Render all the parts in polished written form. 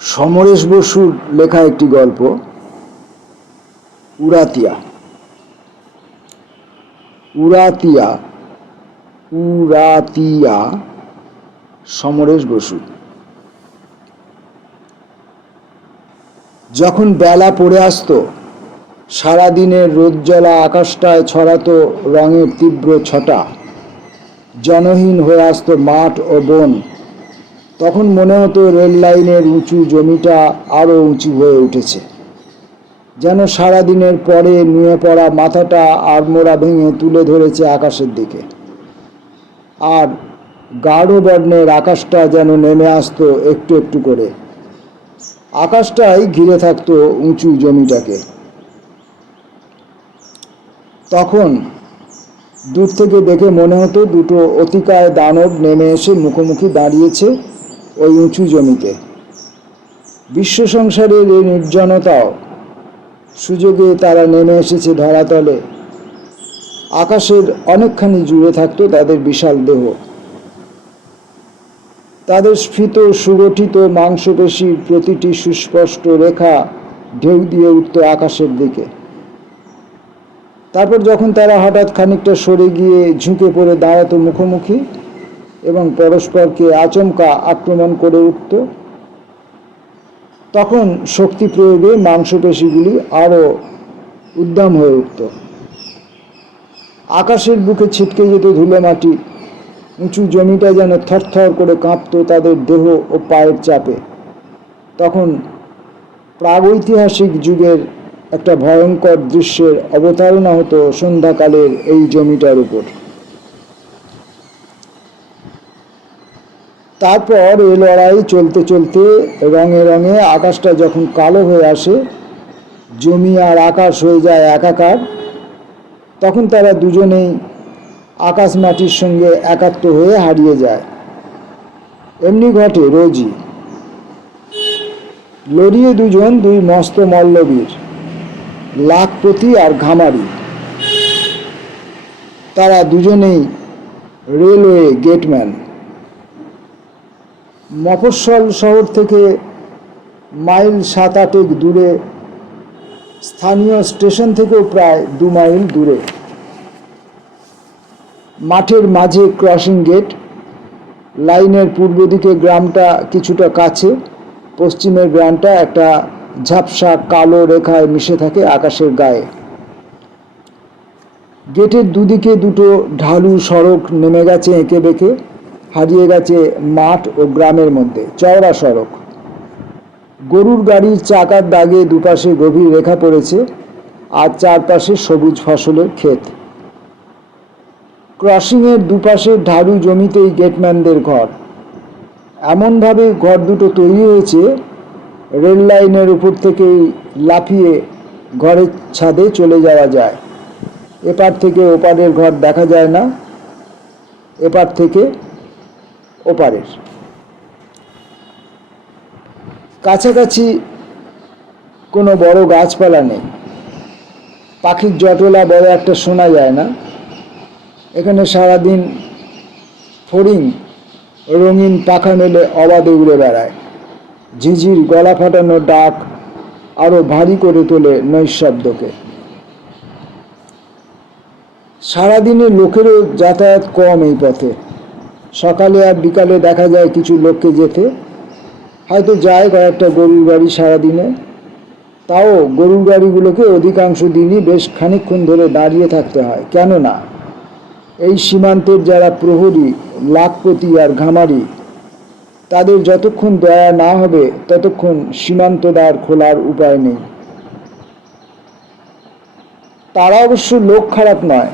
সমরেশ বসুর লেখা একটি গল্প উরাতিয়া। উরাতিয়া উরাতিয়া সমরেশ বসু। যখন বেলা পড়ে আসতো, সারাদিনের রোদজ্বলা আকাশটায় ছড়াতো রঙের তীব্র ছটা, জনহীন হয়ে আসতো মাঠ ও বন, তখন মনে হতো রেল লাইনের উঁচু জমিটা আরও উঁচু হয়ে উঠেছে, যেন সারাদিনের পরে নুয়ে পড়া মাথাটা আড়মোড়া ভেঙে তুলে ধরেছে আকাশের দিকে। আর গাঢ় বর্ণের আকাশটা যেন নেমে আসতো একটু একটু করে। আকাশটাই ঘিরে থাকতো উঁচু জমিটাকে। তখন দূর থেকে দেখে মনে হতো দুটো অতিকায় দানব নেমে এসে মুখোমুখি দাঁড়িয়েছে ওই উঁচু জমিতে। বিশ্ব সংসারের এই নির্জনতাও সুযোগে তারা নেমে এসেছে ধরাতলে। আকাশের অনেকখানি জুড়ে থাকতো তাদের বিশাল দেহ। তাদের স্ফীত সুগঠিত মাংসপেশির প্রতিটি সুস্পষ্ট রেখা ঢেউ দিয়ে উঠত আকাশের দিকে। তারপর যখন তারা হঠাৎ খানিকটা সরে গিয়ে ঝুঁকে পড়ে দাঁড়াতো মুখোমুখি এবং পরস্পরকে আচমকা আক্রমণ করে উঠত, তখন শক্তি প্রয়োগে মাংসপেশিগুলি আরও উদ্দাম হয়ে উঠত। আকাশের বুকে ছিটকে যেত ধুলো মাটি, উঁচু জমিটা যেন থরথর করে কাঁপত তাদের দেহ ও পায়ের চাপে। তখন প্রাগৈতিহাসিক যুগের একটা ভয়ঙ্কর দৃশ্যের অবতারণা হতো সন্ধ্যাকালের এই জমিটার উপর। তারপর এই লড়াই চলতে চলতে রঙে রঙে আকাশটা যখন কালো হয়ে আসে, জমি আর আকাশ হয়ে যায় একাকার, তখন তারা দুজনেই আকাশ মাটির সঙ্গে একাত্ম হয়ে হারিয়ে যায়। এমনি ঘটে রোজই। লড়িয়ে দুজন দুই মস্ত মল্লবীর, লাখপতি আর ঘামারি। তারা দুজনেই রেলওয়ে গেটম্যান। মফস্বল শহর থেকে মাইল 7-8 দূরে, স্থানীয় স্টেশন থেকেও প্রায় 2 মাইল দূরে। মাঠের মাঝে ক্রসিং গেট, লাইনের পূর্ব দিকে গ্রামটা কিছুটা কাছে, পশ্চিমের গ্রামটা একটা ঝাপসা কালো রেখায় মিশে থাকে আকাশের গায়ে। গেটের দুদিকে দুটো ঢালু সড়ক নেমে গেছে এঁকে বেঁকে, হারিয়ে গেছে মাঠ ও গ্রামের মধ্যে। চওড়া সড়ক, গরুর গাড়ির চাকার দাগে দুপাশে গভীর রেখা পড়েছে, আর চারপাশে সবুজ ফসলের ক্ষেত। ক্রসিংয়ের দুপাশের ঢালু জমিতেই গেটম্যানদের ঘর। এমনভাবে ঘর দুটো তৈরি হয়েছে, রেল লাইনের উপর থেকেই লাফিয়ে ঘরের ছাদে চলে যাওয়া যায়। এপার থেকে ওপারের ঘর দেখা যায় না, এপার থেকে ওপারের। কাছাকাছি কোনো বড় গাছপালা নেই, পাখির জটলা বড় একটা শোনা যায় না। এখানে সারাদিন ফড়িং রঙিন পাখা মেলে অবাধে উড়ে বেড়ায়। ঝিঝির গলা ফাটানো ডাক আরও ভারী করে তোলে নৈশব্দকে। সারাদিনে লোকেরও যাতায়াত কম এই পথে। সকালে আর বিকালে দেখা যায় কিছু লোককে যেতে, হয়তো যায় কয়েকটা গরুর গাড়ি সারাদিনে। তাও গরুর গাড়িগুলোকে অধিকাংশ দিনই বেশ খানিকক্ষণ ধরে দাঁড়িয়ে থাকতে হয়। কেননা এই সীমান্তের যারা প্রহরী, লাখপতি আর ঘামারি, তাদের যতক্ষণ দয়া না হবে ততক্ষণ সীমান্ত দ্বার খোলার উপায় নেই। তারা অবশ্য লোক খারাপ নয়,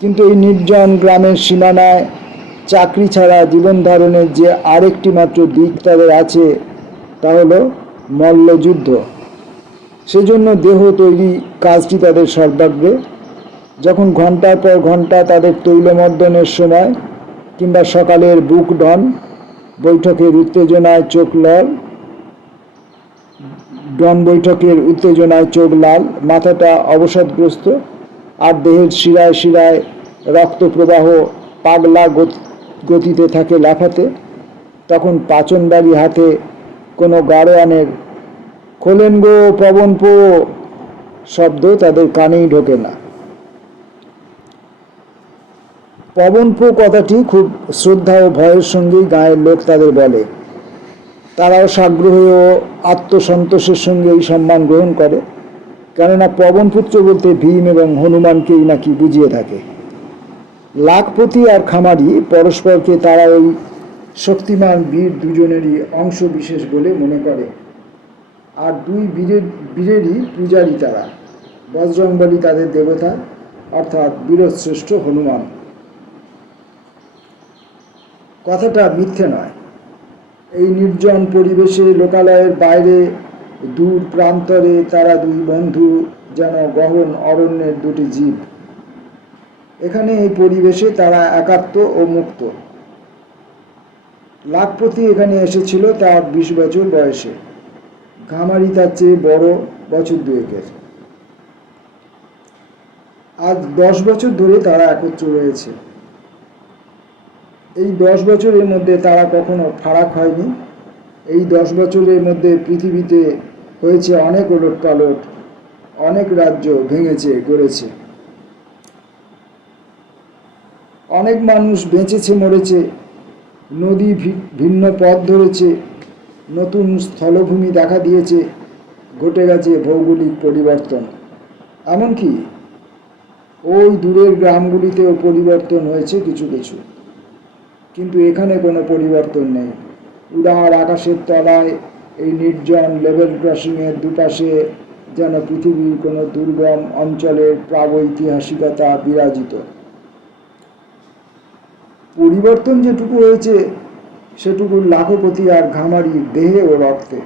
কিন্তু এই নির্জন গ্রামের সীমানায় চাকরি ছাড়া জীবন ধারণের যে আরেকটি মাত্র দিক তাদের আছে, তা হলো মল্লযুদ্ধ। সেজন্য দেহ তৈরি কাজটি তাদের সর্বাগ্রে। যখন ঘন্টার পর ঘন্টা তাদের তৈলমর্দনের সময়, কিংবা সকালের বুক ডন বৈঠকের উত্তেজনায় চোখ লাল, ডন বৈঠকের উত্তেজনায় চোখ লাল, মাথাটা অবসাদগ্রস্ত, আর দেহের শিরায় শিরায় রক্ত প্রবাহ পাগলা গতিতে থাকে লাফাতে, তখন পাচনবাড়ি হাতে কোনো গাড়োয়ানের খোলেন গো পবন পো শব্দ তাদের কানেই ঢোকে না। পবন পো কথাটি খুব শ্রদ্ধা ও ভয়ের সঙ্গেই গাঁয়ের লোক তাদের বলে। তারাও সাগ্রহে ও আত্মসন্তোষের সঙ্গে এই সম্মান গ্রহণ করে, কেননা পবনপুত্র বলতে ভীম এবং হনুমানকেই নাকি বুঝিয়ে থাকে। লাখপতি আর খামারি পরস্পরকে তারা ওই শক্তিমান বীর দুজনেরই অংশ বিশেষ বলে মনে করে, আর দুই বীরেরই পূজারী তারা। বজরংবলী তাদের দেবতা, অর্থাৎ বীরশ্রেষ্ঠ হনুমান। কথাটা মিথ্যে নয়। এই নির্জন পরিবেশে লোকালয়ের বাইরে দূর প্রান্তরে তারা দুই বন্ধু যেন গহন অরণ্যের দুটি জীব। এখানে এই পরিবেশে তারা একাত্ম ও মুক্ত। লাখপতি এখানে এসেছিল তার 20 বছর বয়সে, খামারি তার চেয়ে বড় বছর দুয়েকের। আজ 10 বছর ধরে তারা একত্র রয়েছে। এই 10 বছরের মধ্যে তারা কখনো ফারাক হয়নি। এই 10 বছরের মধ্যে পৃথিবীতে হয়েছে অনেক ওলটপালট, অনেক রাজ্য ভেঙেছে গড়েছে, অনেক মানুষ বেঁচেছে মরেছে, নদী ভিন্ন পথ ধরেছে, নতুন স্থলভূমি দেখা দিয়েছে, ঘটে গেছে ভৌগোলিক পরিবর্তন। এমনকি ওই দূরের গ্রামগুলিতেও পরিবর্তন হয়েছে কিছু কিছু, কিন্তু এখানে কোনো পরিবর্তন নেই। উদার আকাশের তলায় এই নির্জন লেভেল ক্রসিংয়ের দুপাশে যেন পৃথিবীর কোনো দুর্গম অঞ্চলের প্রাগৈতিহাসিকতা বিরাজিত। পরিবর্তন যেটুকু হয়েছে সেটুকু লাখপতি আর ঘামারির দেহে ও রক্তে।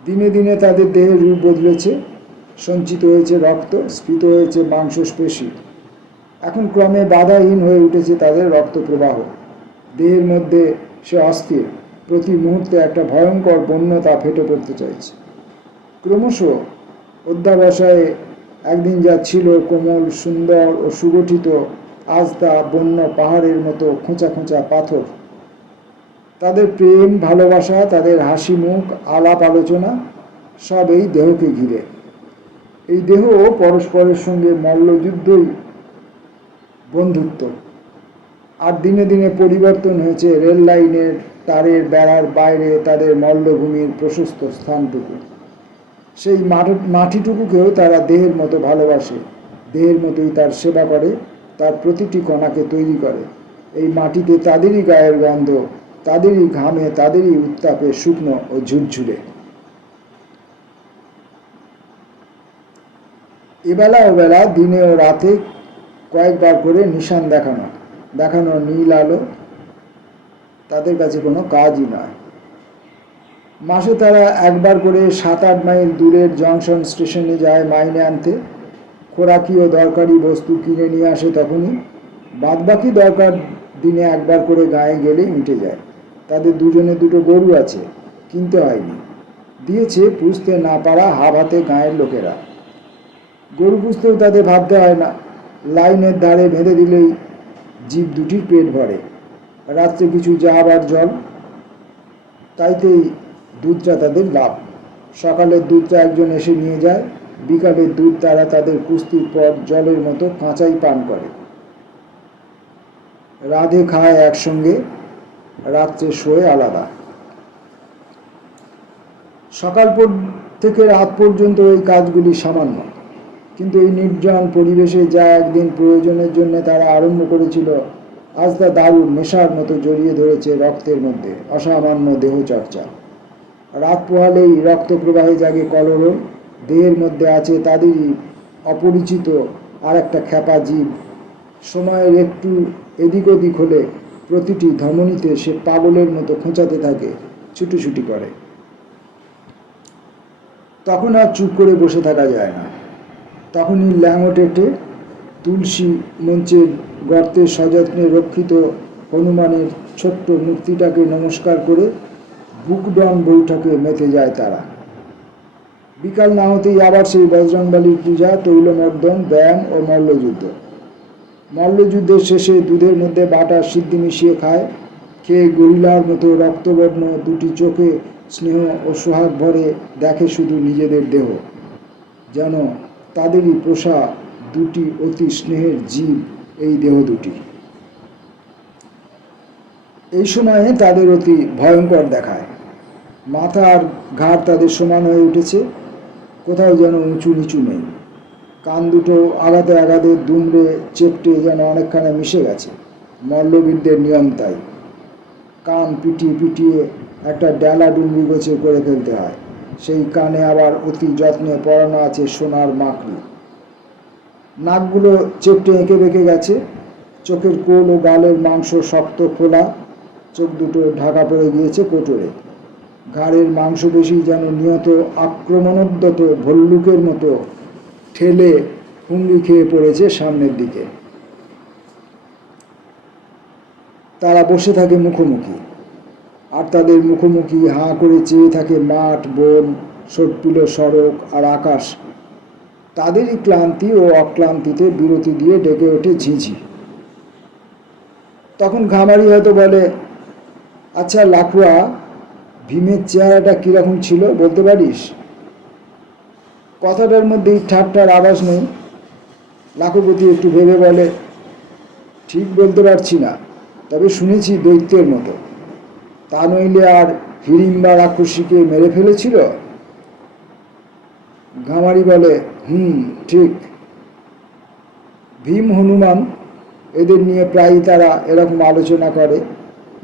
দিনে দিনে তাদের দেহের রূপ বদলেছে, সঞ্চিত হয়েছে রক্ত, স্ফীত হয়েছে মাংসপেশি। এখন ক্রমে বাধাহীন হয়ে উঠেছে তাদের রক্ত প্রবাহ। দেহের মধ্যে সে অস্থির, প্রতি মুহূর্তে একটা ভয়ঙ্কর বন্যতা ফেটে পড়তে চাইছে। ক্রমশ অধ্যাবসায়ে একদিন যা ছিল কোমল, সুন্দর ও সুগঠিত, আজ তা বন্য পাহাড়ের মতো খোঁচা খোঁচা পাথর। তাদের প্রেম ভালোবাসা, তাদের হাসি মুখ, আলাপ আলোচনা সব এই দেহকে ঘিরে। এই দেহ পরস্পরের সঙ্গে মল্লযুদ্ধই বন্ধুত্ব। আর দিনে দিনে পরিবর্তন হয়েছে রেল লাইনের তারের বেড়ার বাইরে তাদের মল্লভূমির প্রশস্ত স্থানটুকু। সেই মাটিটুকুকেও তারা দেহের মতো ভালোবাসে, দেহের মতোই তার সেবা করে, তার প্রতিটি কণাকে তৈরি করে। এই মাটিতে তাদেরই গায়ের গন্ধ, তাদেরই ঘামে, তাদেরই উত্তাপে শুকনো ও ঝুরঝুরে। এবেলা ওবেলা, দিনে ও রাতে কয়েকবার করে নিশান দেখানো নীল আলো তাদের কাছে কোনো কাজই নয়। মাসে তারা একবার করে 7-8 মাইল দূরের জংশন স্টেশনে যায় মাইনে আনতে। খোরাকি ও দরকারি বস্তু কিনে নিয়ে আসে তখনই। বাদবাকি দরকার দিনে একবার করে গায়ে গেলেই মিটে যায়। তাদের দুজনে দুটো গরু আছে, কিনতে হয়নি, দিয়েছে পুষতে না পারা হাতে গাঁয়ের লোকেরা। গরু পুষতেও তাদের ভাবতে হয় না, লাইনের ধারে বেঁধে দিলেই জীব দুটির পেট ভরে। রাত্রে কিছু যাবার জল, তাইতেই দুধটা তাদের লাভ। সকালের দুধটা একজন এসে নিয়ে যায়, বিকালের দুধ তারা তাদের কুস্তির পর জলের মতো কাঁচাই পান করে। রাধে খায় একসঙ্গে, রাত্রে শোয় আলাদা। সকাল থেকে রাত পর্যন্ত এই কাজগুলি সামান্য, কিন্তু এই নির্জন পরিবেশে যা একদিন প্রয়োজনের জন্য তারা আরম্ভ করেছিল, আজ তা দারুণ নেশার মতো জড়িয়ে ধরেছে রক্তের মধ্যে। অসামান্য দেহচর্চা। রাত পোহালেই রক্ত প্রবাহে জাগে কলরল। দেহের মধ্যে আছে তাদেরই অপরিচিত আর একটা খ্যাপা জীব। সময়ের একটু এদিক ওদিক হলে প্রতিটি ধমনীতে সে পাগলের মতো খোঁচাতে থাকে, ছুটোছুটি করে। তখন আর চুপ করে বসে থাকা যায় না। তখনই ল্যাঙটেটে তুলসী মঞ্চের গর্তে সযত্নে রক্ষিত হনুমানের ছোট্ট মূর্তিটাকে নমস্কার করে বুকডন বৈঠকে মেতে যায় তারা। বিকাল না হতেই আবার সেই বজরংবলীর পূজা, তৈলমর্দন, ব্যায়াম ও মল্লযুদ্ধ। মল্লযুদ্ধের শেষে দুধের মধ্যে বাটার সিদ্ধি মিশিয়ে খায়। খেয়ে গরিলার মতো রক্তবর্ণ দুটি চোখে স্নেহ ও সোহাগ ভরে দেখে শুধু নিজেদের দেহ, যেন তাদেরই পোষা দুটি অতি স্নেহের জীব এই দেহ দুটি। এই সময়ে তাদের অতি ভয়ঙ্কর দেখায়। মাথা আর ঘাড় তাদের সমান হয়ে উঠেছে, কোথাও যেন উঁচু নিচু নেই। কান দুটো আঘাতে আঘাতে দুমড়ে চেপটে যেন অনেকখানে মিশে গেছে। মল্লবীরদের নিয়ম তাই, কান পিটিয়ে পিটিয়ে একটা ডালা ডুমরি গোছে করে ফেলতে হয়। সেই কানে আবার অতি যত্নে পরানো আছে সোনার মাকড়ি। নাকগুলো চেপটে এঁকে বেঁকে গেছে, চোখের কোল ও গালের মাংস শক্ত খোলা, চোখ দুটো ঢাকা পড়ে গিয়েছে কোটরে। ঘাড়ের মাংসপেশি যেন নিয়ত আক্রমণোদ্যত ভল্লুকের মতো ঠেলে হুমড়ি খেয়ে পড়েছে সামনের দিকে। তারা বসে থাকে মুখোমুখি, আর তাদের মুখোমুখি হাঁ করে চেয়ে থাকে মাঠ, বন, সটপিলো সড়ক আর আকাশ। তাদেরই ক্লান্তি ও অক্লান্তিতে বিরতি দিয়ে ডেকে ওঠে ঝিঝি। তখন ঘামারি হয়তো বলে, আচ্ছা লাখুয়া, ভীমের চেহারাটা কীরকম ছিল বলতে পারিস? কথাটার মধ্যেই ঠাট্টার আভাস নেই। লাখপতি একটু ভেবে বলে, ঠিক বলতে পারছি না, তবে শুনেছি দৈত্যের মতো। তা নইলে আর হিড়িম্বা রাক্ষসীকে মেরে ফেলেছিল? ঘামারি বলে, ঠিক। ভীম, হনুমান এদের নিয়ে প্রায়ই তারা এরকম আলোচনা করে,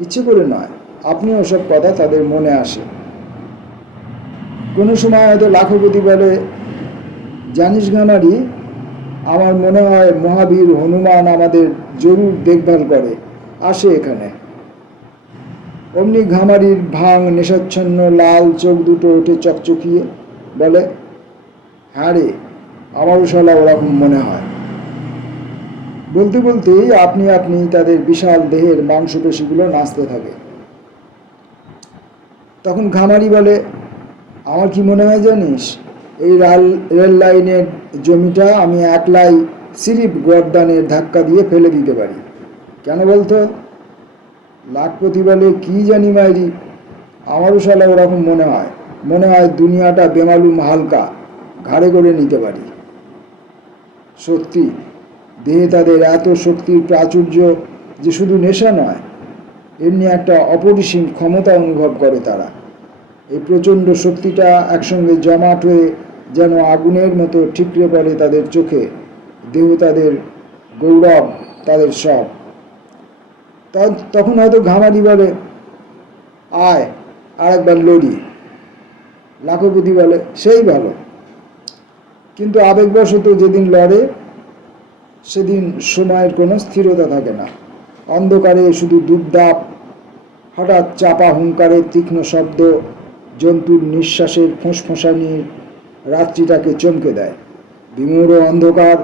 ইচ্ছে করে নয়। আপনি ওসব কথা তাদের মনে আসে। কোনো সময় হয়তো লাখপতি বলে, জানিস ঘামারি, আমার মনে হয় মহাবীর হনুমান আমাদের জরুর দেখভাল করে, আসে এখানে। অমনি ঘামারির ভাঙ নেশাচ্ছন্ন লাল চোখ দুটো ওঠে চকচকিয়ে, বলে, হ্যাঁ রে, আমারও শালা ওরকম মনে হয়। বলতে বলতেই আপনি আপনি তাদের বিশাল দেহের মাংসপেশিগুলো নাচতে থাকে। তখন ঘামারি বলে, আমার কি মনে হয় জানিস, এই রেল লাইনের জমিটা আমি একলাই সিরিপ গর্দানের ধাক্কা দিয়ে ফেলে দিতে পারি। কেন বলতো? লাখপতি বলে, কি জানি মাইরি, আমারও শালা ওরকম মনে হয় দুনিয়াটা বেমালুম হালকা, ঘাড়ে করে নিতে পারি। সত্যি, দেহে তাদের এত শক্তির প্রাচুর্য যে শুধু নেশা নয়, এমনি একটা অপরিসীম ক্ষমতা অনুভব করে তারা। এই প্রচণ্ড শক্তিটা একসঙ্গে জমাট হয়ে যেন আগুনের মতো ঠিকরে পড়ে তাদের চোখে। দেহ তাদের গৌরব, তাদের সব। তখন হয়তো ঘামারি বলে, আয় আর একবার লড়ি। লাখপতি বলে, সেই ভালো। কিন্তু আবেগবশত যেদিন লড়ে, সেদিন সময়ের কোনো স্থিরতা থাকে না। অন্ধকারে শুধু দুপদাপ, হঠাৎ চাপা হুঙ্কারের তীক্ষ্ণ শব্দ, জন্তুর নিঃশ্বাসের ফোঁসফোঁসানি রাত্রিটাকে চমকে দেয়। বিমূঢ় অন্ধকার,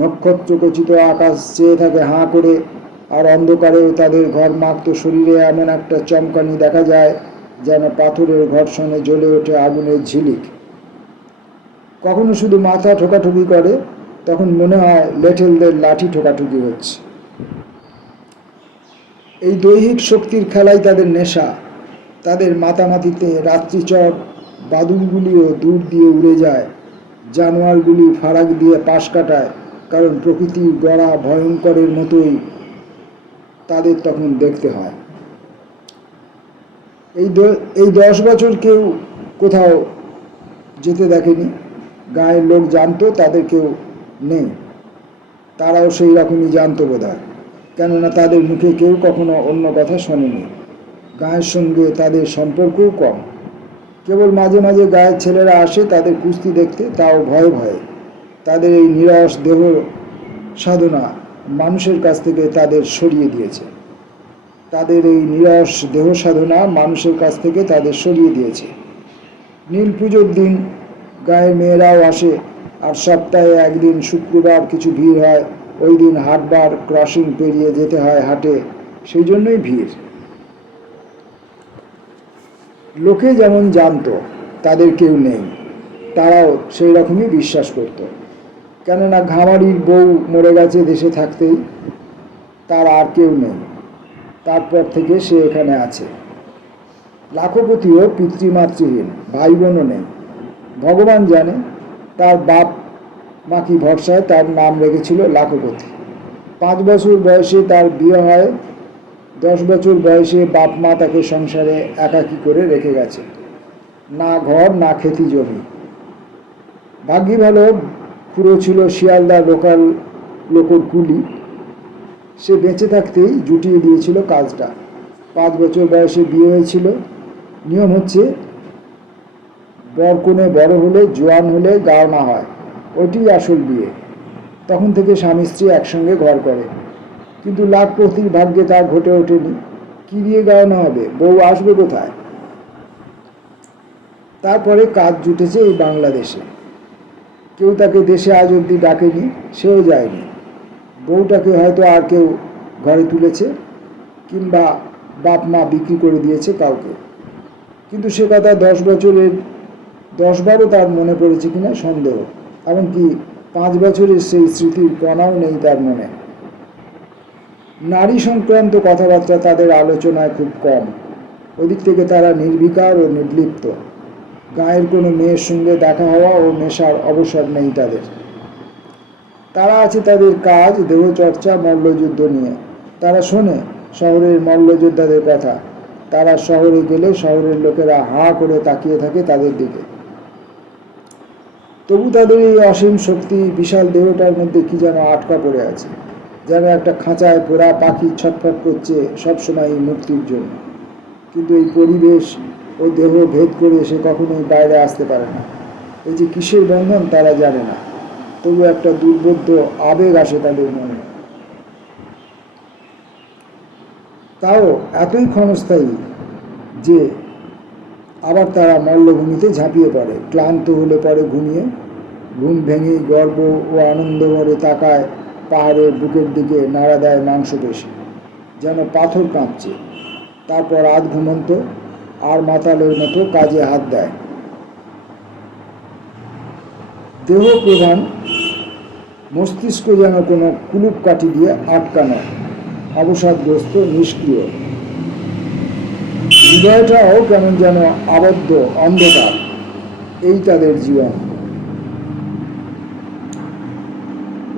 নক্ষত্রখচিত আকাশ চেয়ে থাকে হাঁ করে, আর অন্ধকারেও তাদের ঘরমাক্ত শরীরে এমন একটা চমকানি দেখা যায়, যেন পাথরের ঘর্ষণে জ্বলে ওঠে আগুনের ঝিলিক। কখনো শুধু মাথা ঠোকাঠুকি করে, তখন মনে হয় লেঠেলদের লাঠি ঠোকাঠুকি হচ্ছে। এই দৈহিক শক্তির খেলাই তাদের নেশা। তাদের মাতামাতিতে রাত্রিচর বাদুড়গুলিও দূর দিয়ে উড়ে যায়, জানোয়ারগুলি ফারাক দিয়ে পাশ কাটায়, কারণ প্রকৃতির গড়া ভয়ঙ্করের মতোই তাদের তখন দেখতে হয়। এই 10 বছর কেউ কোথাও যেতে দেখেনি। গায়ের লোক জানতো তাদের কেউ নেই, তারাও সেই রকমই জানতো বোধহয়, কেননা তাদের মুখে কেউ কখনো অন্য কথা শোনেনি। গায়ের সঙ্গে তাদের সম্পর্কও কম। কেবল মাঝে মাঝে গায়ের ছেলেরা আসে তাদের কুস্তি দেখতে, তাও ভয়ে ভয়ে। তাদের এই নিরস দেহ সাধনা মানুষের কাছ থেকে তাদের সরিয়ে দিয়েছে। নীল পুজোর দিন গায়ের মেয়েরাও আসে, আর সপ্তাহে একদিন শুক্রবার কিছু ভিড় হয়। ওই দিন হাটবার ক্রসিং পেরিয়ে যেতে হয় হাটে, সেই জন্যই ভিড়। লোকে যেমন জানতো তাদের কেউ নেই, তারাও সেই রকমই বিশ্বাস করত। কেননা ঘামারির বউ মরে গেছে দেশে থাকতেই, তার আর কেউ নেই। তারপর থেকে সে এখানে আছে। লাখপতিও পিতৃমাতৃহীন, ভাই বোনও নেই। ভগবান জানে তার বাপ মা কি ভরসায় তার নাম রেখেছিল লাখপতি। 5 বছর বয়সে তার বিয়ে হয়। 10 বছর বয়সে বাপ মা তাকে সংসারে একাকী করে রেখে গেছে। না ঘর, না খেতি জমি। ভাগ্যি ভালো, খুড়ো ছিল শিয়ালদা লোকর কুলি। সে বেঁচে থাকতেই জুটিয়ে দিয়েছিল কাজটা। 5 বছর বয়সে বিয়ে হয়েছিল। নিয়ম হচ্ছে বরকনে বড় হলে, জোয়ান হলে গাওনা হয়, ওইটি আসল বিয়ে। তখন থেকে স্বামী স্ত্রী একসঙ্গে ঘর করে। কিন্তু লাখপতির ভাগ্যে তা ঘটে ওঠেনি। কি দিয়ে গাওনা হবে, বউ আসবে কোথায়? তারপরে কাজ জুটেছে এই বাংলাদেশে। কেউ তাকে দেশে আজ অবধি ডাকেনি, সেও যায়নি। বউটাকে হয়তো আর কেউ ঘরে তুলেছে, কিংবা বাপ মা বিক্রি করে দিয়েছে কাউকে। কিন্তু সে কথা 10 বছরের 10 বারও তার মনে পড়েছে কিনা সন্দেহ। এমনকি 5 বছরের সেই স্মৃতির কণাও নেই তার মনে। নারী সংক্রান্ত কথাবার্তা তাদের আলোচনায় খুব কম। ওদিক থেকে তারা নির্বিকার ও নির্লিপ্ত। গায়ের কোনো মেয়ের সঙ্গে দেখা হওয়া ও মেশার অবসর নেই তাদের। তারা আছে তাদের কাজ, দেহচর্চা, মল্লযুদ্ধ নিয়ে। তারা শোনে শহরের মল্লযোদ্ধাদের কথা। তারা শহরে গেলে শহরের লোকেরা হাঁ করে তাকিয়ে থাকে তাদের দিকে। তবু তাদের এই অসীম শক্তি, বিশাল দেহটার মধ্যে কি যেন আটকা পড়ে আছে। যেন একটা খাঁচায় পোড়া পাখি ছটফট করছে সবসময় এই মুক্তির জন্য। কিন্তু এই পরিবেশ ও দেহ ভেদ করে সে কখনোই বাইরে আসতে পারে না। এই যে কিসের বন্ধন তারা জানে না, তবু একটা দুর্বোধ্য আবেগ আসে তাদের মনে। তাও এতই ক্ষণস্থায়ী যে আবার তারা মল্লভূমিতে ঝাঁপিয়ে পড়ে। ক্লান্ত হলে পড়ে ঘুমিয়ে। ঘুম ভেঙেই গর্ব ও আনন্দ ভরে তাকায় পাহাড়ের বুকের দিকে, নাড়া দেয় মাংসপেশি, যেন পাথর কাঁপছে। তারপর আধ ঘুমন্ত আর মাতালের মতো কাজে হাত দেয়। দেহ প্রধান, মস্তিষ্ক যেন কোনো কুলুপ কাঠি দিয়ে আটকানো, অবসাদগ্রস্ত, নিষ্ক্রিয়। হৃদয়টাও কেমন যেন আবদ্ধ, অন্ধকার। এই তাদের জীবন।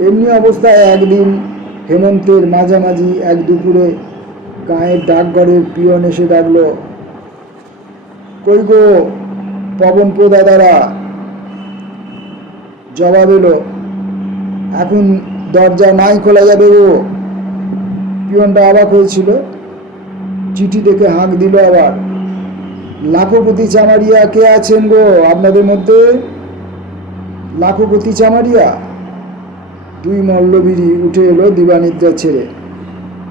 এমনি অবস্থায় একদিন হেমন্তের মাঝামাঝি এক দুপুরে গাঁয়ের ডাকঘরের পিয়ন এসে ডাকল, কই গো পবন দাদারা? জবাব এলো, এখন দরজা নাই খোলা যাবে গো। পিয়নটা অবাক হয়েছিল, চিঠি দেখে হাঁক দিল আবার, লাখপতি চামারিয়া কে আছেন গো আপনাদের মধ্যে? লাখপতি চামারিয়া? 2 মল্লবীরই উঠে এলো দিবানিদ্রা ছেড়ে।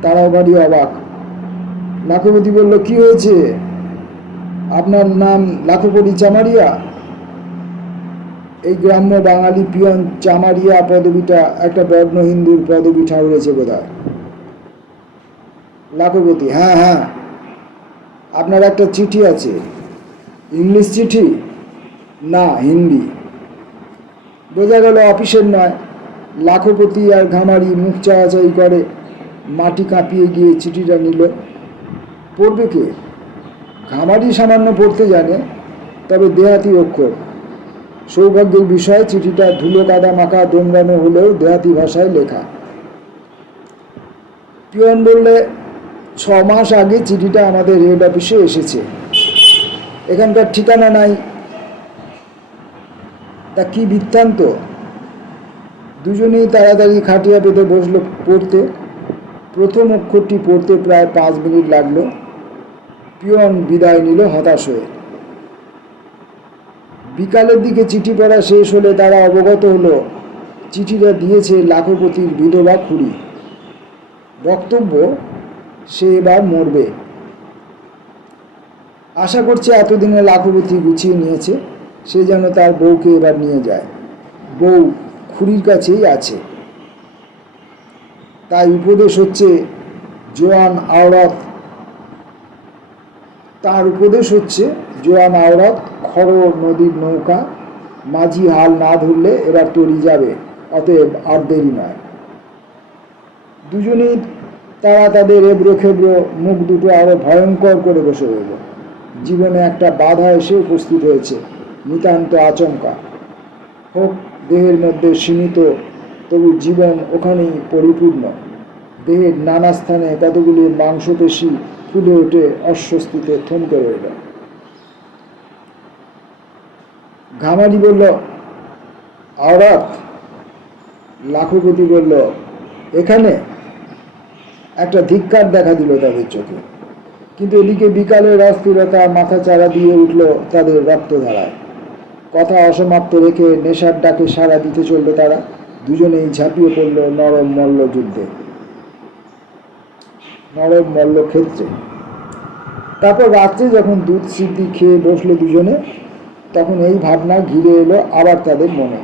তারাও বাড়ি অবাক। লাখপতি বলল, কি হয়েছে? আপনার নাম লাখপতি চামারিয়া? এই গ্রাম্য বাঙালি পিয়ন চামারিয়া পদবিটা একটা বর্ণ হিন্দুর পদবি ঠাউরেছে বোধহয়। লাখপতি, হ্যাঁ হ্যাঁ, আপনার একটা চিঠি আছে। ইংলিশ চিঠি? না, হিন্দি। বোঝা গেল অফিসের নয়। লাখপতি আর ঘামারি মুখ চাওয়াচাই করে। মাটি কাঁপিয়ে গিয়ে চিঠিটা নিল। পড়বে কে? ঘামারি সামান্য পড়তে জানে, তবে দেহাতি অক্ষর। সৌভাগ্যের বিষয়, চিঠিটা ধুলো কাদা মাখা দোমড়ানো হলেও দেহাতি ভাষায় লেখা। পিয়ন বললে, 6 মাস আগে চিঠিটা আমাদের হেড অফিসে এসেছে। এখানকার ঠিকানা নাই। তা কি বৃত্তান্ত? দুজনেই তাড়াতাড়ি খাটিয়া পেতে বসলো পড়তে। প্রথম অক্ষরটি পড়তে প্রায় 5 মিনিট লাগলো। পিয়ন বিদায় নিল হতাশ হয়ে। বিকালের দিকে চিঠি পড়া শেষ হলে তারা অবগত হলো চিঠিটা দিয়েছে লাখপতির বিধবা খুড়ি। বক্তব্য, সে এবার মরবে। আশা করছে এতদিনে লাখপতি গুছিয়ে নিয়েছে, সে যেন তার বউকে এবার নিয়ে যায়। বউ খুড়ির কাছেই আছে। তাই উপদেশ হচ্ছে জোয়ান আওরাত। তার উপদেশ হচ্ছে জোয়ান আওরাত, খড় নদীর নৌকা, মাঝি হাল না ধরলে এবার তরি যাবে, অতএব আর দেরি নয়। দুজনেই তারা তাদের এবড়ো খেবড়ো মুখ দুটো আরো ভয়ঙ্কর করে বসে রইল। জীবনে একটা বাধা এসে উপস্থিত হয়েছে, নিতান্ত আচমকা। হোক দেহের মধ্যে সীমিত, তবু জীবন ওখানেই পরিপূর্ণ। দেহের নানা স্থানে কতগুলি মাংসপেশি ফুলে ওঠে, অস্বস্তিতে থমকে রইল। ঘামারি বলল, আওরাত। লাখপতি বলল, এখানে। একটা ধিক্কার দেখা দিল তাদের চোখে। কিন্তু এদিকে বিকালের অস্থিরতা মাথা চাড়া দিয়ে উঠল তাদের রক্তধারায়। কথা অসমাপ্ত রেখে নেশার ডাকে সাড়া দিতে চলল তারা। দুজনেই ঝাঁপিয়ে পড়ল নরম মল্লযুদ্ধে, নরম মল্লক্ষেত্রে। তারপর রাত্রে যখন দুধ সিদ্ধি খেয়ে বসলো দুজনে, তখন এই ভাবনা ঘিরে এলো আবার তাদের মনে।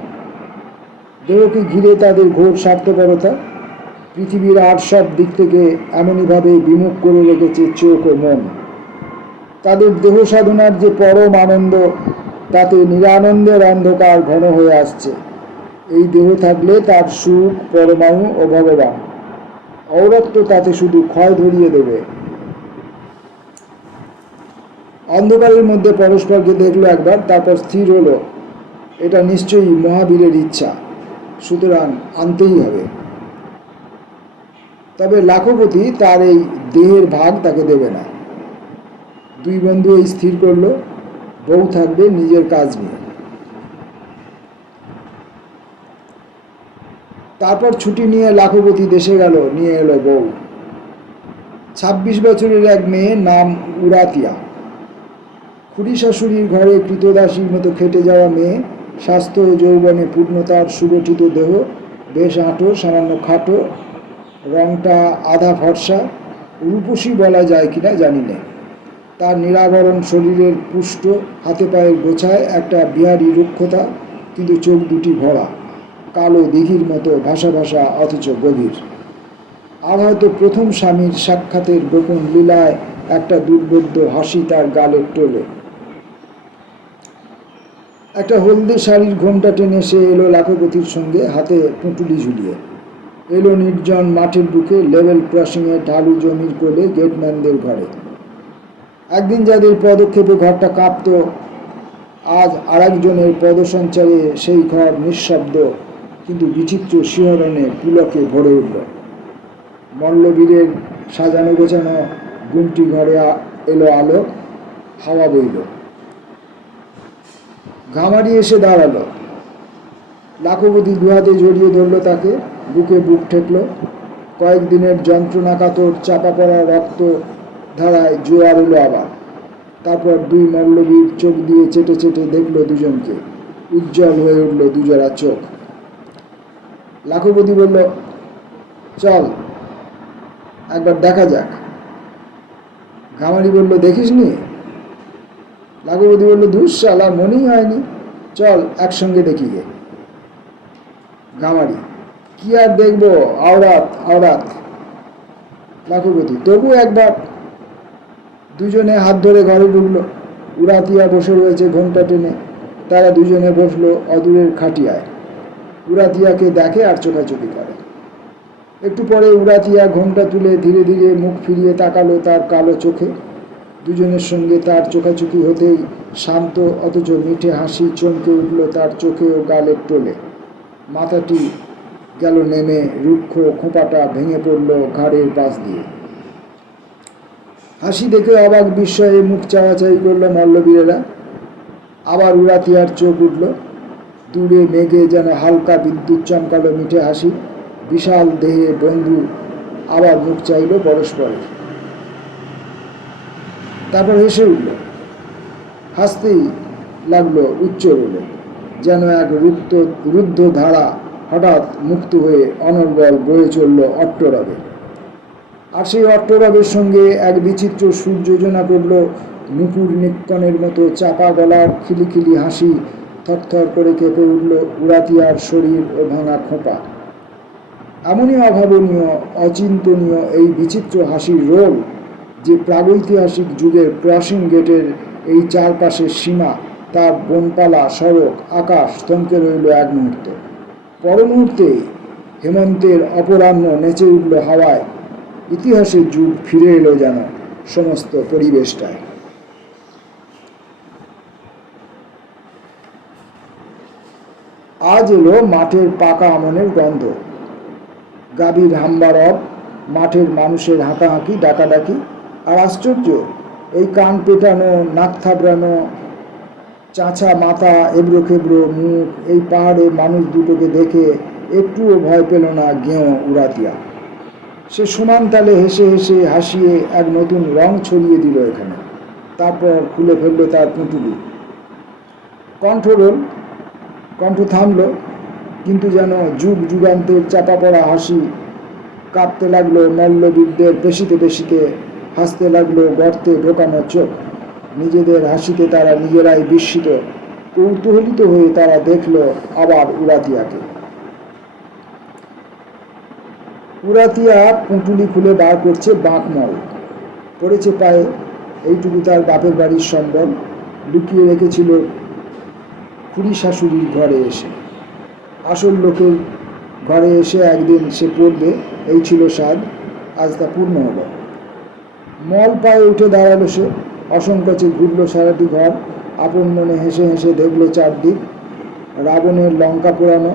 দেহকে ঘিরে তাদের ঘোর স্বার্থপরতা। পৃথিবীর আর সব দিক থেকে এমনইভাবে বিমুখ করে রেখেছে চোখ ও মন। তাদের দেহ সাধনার যে পরম আনন্দ, তাতে নিরানন্দের অন্ধকার ঘন হয়ে আসছে। এই দেহ থাকলে তার সুখ, পরমাণু ও ভগবান। ঔরত্ব তাতে শুধু ক্ষয় ধরিয়ে দেবে। অন্ধকারের মধ্যে পরস্পরকে দেখলো একবার, তারপর স্থির হলো এটা নিশ্চয়ই মহাবীরের ইচ্ছা, সুতরাং আনতেই হবে। তবে লাখপতি তার এই দেহের ভাগ তাকে দেবে না। দুই বন্ধু এই স্থির করলো, বউ থাকবে নিজের কাজ নিয়ে। তারপর ছুটি নিয়ে লাখপতি দেশে গেল, নিয়ে এলো বউ। ২৬ বছরের এক মেয়ে, নাম উরাতিয়া। খুড়ি শাশুড়ির ঘরে কৃতদাসীর মতো খেটে যাওয়া মেয়ে, স্বাস্থ্য ও যৌবনে পূর্ণতার সুগঠিত দেহ, বেশ আঁটো, সামান্য খাটো, রংটা আধা ফর্সা, রূপসী বলা যায় কিনা জানি না। তার নিরাভরণ শরীরের পুষ্ট, হাতে পায়ের গোছায় একটা বিহারী রুক্ষতা, কিন্তু চোখ দুটি ভরা, কালো দিঘির মতো ভাসা ভাসা অথচ গভীর। আর হয়তো প্রথম স্বামীর সাক্ষাতের গোপন লীলায় একটা দুর্বোধ্য হাসি তার গালের টোলে। একটা হলদে শাড়ির ঘোমটা টেনে সে এলো লাখপতির সঙ্গে, হাতে পুঁটুলি ঝুলিয়ে। এলো নির্জন মাঠের বুকে, লেভেল ক্রসিংয়ে ঢালু জমির কোলে, গেটম্যানদের ঘরে। একদিন যাদের পদক্ষেপে ঘরটা কাঁপত, আজ আর একজনের পদসঞ্চারে সেই ঘর নিঃশব্দ কিন্তু বিচিত্র শিহরণে পুলকে ভরে উঠল। মল্লবীরের সাজানো গোছানো গুমটি ঘরে এলো আলো, হাওয়া বইল। ঘামারি এসে দাঁড়ালো। লাখপতি দুহাতে জড়িয়ে ধরল তাকে, বুকে বুক ঠেকল। কয়েকদিনের যন্ত্রণাকাতর চাপা পড়া রক্ত ধারায় জোয়ার এলো আবার। তারপর দুই মল্লবীর চোখ দিয়ে চেটে চেটে দেখল দুজনকে। উজ্জ্বল হয়ে উঠল দুজোড়া চোখ। লাখপতি বলল, চল একবার দেখা যাক। ঘামারি বলল, দেখিস নি? লাখপতি বলল, ধুস শালা, মনেই হয়নি, চল একসঙ্গে দেখি গে। ঘামারি, কি আর দেখবো, আওরাত আওরাত। লাখপতি, তবু একবার। দুজনে হাত ধরে ঘরে ঢুকলো। উরাতিয়া বসে রয়েছে ঘোমটা টেনে। তারা দুজনে বসলো অদূরের খাটিয়ায়। উরাতিয়াকে দেখে আর চোখাচোখি করে। একটু পরে উরাতিয়া ঘোমটা তুলে ধীরে ধীরে মুখ ফিরিয়ে তাকালো তার কালো চোখে। দুজনের সঙ্গে তার চোখাচোখি হতেই শান্ত অথচ মিঠে হাসি চমকে উঠল তার চোখে ও গালের টোলে। মাথাটি গেল নেমে, রুক্ষ খোঁপাটা ভেঙে পড়ল ঘাড়ের পাশ দিয়ে। হাসি দেখে অবাক বিস্ময়ে মুখ চাওয়াচাই করল মল্লবীরেরা। আবার উরাতিয়ার চোখ উঠল। দূরে মেঘে যেন হালকা বিদ্যুৎ চমকালো মিঠে হাসি। বিশাল দেহে বন্ধু আবার মুখ চাইল পরস্পরের। তারপর হেসে উঠল। হাসতেই লাগলো উচ্চ রোলে, যেন এক রুদ্ধ ধারা হঠাৎ মুক্ত হয়ে অনর্গল বয়ে চলল অট্টরবে। আর সেই অট্টরবের সঙ্গে এক বিচিত্র সুর যোজনা করল নুপুর নিক্কণের মতো চাপা গলার খিলিখিলি হাসি। থরথর করে কেঁপে উঠল উরাতিয়ার শরীর ও ভাঙা খোঁপা। এমনই অভাবনীয়, অচিন্তনীয় এই বিচিত্র হাসির রোল যে প্রাগৈতিহাসিক যুগের ক্রসিং গেটের এই চারপাশের সীমা, তার বনপালা, সড়ক, আকাশ থমকে রইল এক মুহূর্ত। পর মুহূর্তে হেমন্তের অপরাহ্ন নেচে উঠল হাওয়ায়। ইতিহাসের যুগ ফিরে এলো যেন সমস্ত পরিবেশটায়। আজ এলো মাঠের পাকা আমনের গন্ধ, গাভীর হাম্বার রব, মাঠের মানুষের হাঁকাহাঁকি ডাকাডাকি। আর আশ্চর্য, এই কান পেটানো, নাক থাবড়ানো, চাঁচা মাথা, এবড়ো খেবড়ো মুখ, এই পাহাড়ে মানুষ দুটোকে দেখে একটুও ভয় পেল না গেঁয়ো উড়াতিয়া। সে সমান তালে হেসে হেসে হাসিয়ে এক নতুন রং ছড়িয়ে দিল এখানে। তারপর খুলে ফেললো তার পুঁটুলি। কণ্ঠ থামল, কিন্তু যেন যুগ যুগান্তের চাপা পড়া হাসি। কাঁপতে লাগলো মল্লবীরদের পেশিতে পেশিতে, হাসতে লাগলো গর্তে ঢোকানো চোখ। নিজেদের হাসিতে তারা নিজেরাই বিস্মিত, কৌতূহলিত হয়ে তারা দেখল আবার উড়াতিয়াকে। উড়াতিয়া পুঁটুলি খুলে বার করছে বাঁকমল, পড়েছে পায়ে, এইটুকু তার বাপের বাড়ির সম্বল, লুকিয়ে রেখেছিল খুড়ি শাশুড়ির ঘরে এসে। আসল লোকের ঘরে এসে একদিন সে পড়বে, এই ছিল সাধ, আজ তা পূর্ণ হলো। মল পায়ে উঠে দাঁড়ালো সে, অসংকোচে ঘুরল সারাটি ঘর, আপন মনে হেসে হেসে দেখল চারদিক। রাবণের লঙ্কা পোড়ানো,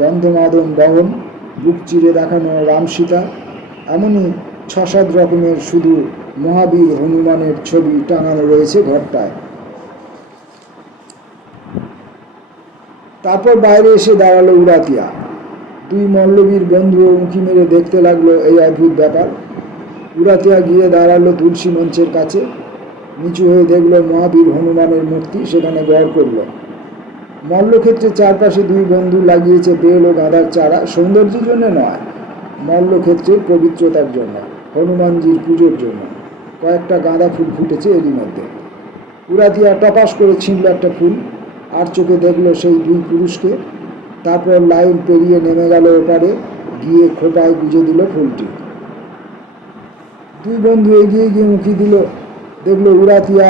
গন্ধমাদন দহন, বুক চিরে দেখানো রাম সীতা, এমনই ৬-৭ রকমের শুধু মহাবীর হনুমানের ছবি টাঙানো রয়েছে ঘরটায়। তারপর বাইরে এসে দাঁড়ালো উড়াতিয়া। দুই মল্লবীর বন্ধু উঁকি মেরে দেখতে লাগলো এই অদ্ভুত ব্যাপার। উড়াতিয়া গিয়ে দাঁড়ালো তুলসী মঞ্চের কাছে, নিচু হয়ে দেখলো মহাবীর হনুমানের মূর্তি, সেখানে গড় করল। মল্লক্ষেত্রের চারপাশে দুই বন্ধু লাগিয়েছে বেল ও গাঁদার চারা, সৌন্দর্যের জন্য নয়, মল্লক্ষেত্রের পবিত্রতার জন্য, হনুমানজির পুজোর জন্য। কয়েকটা গাঁদা ফুল ফুটেছে এরই মধ্যে। উড়াতিয়া টপাস করে ছিঁড়ল একটা ফুল, আর চোখে দেখলো সেই দুই পুরুষকে। তারপর লাইন পেরিয়ে নেমে গেল ওপারে, গিয়ে খোপায় গুঁজে দিল ফুলটি। দুই বন্ধু এগিয়ে গিয়ে উঁকি দিল, দেখলো উড়াতিয়া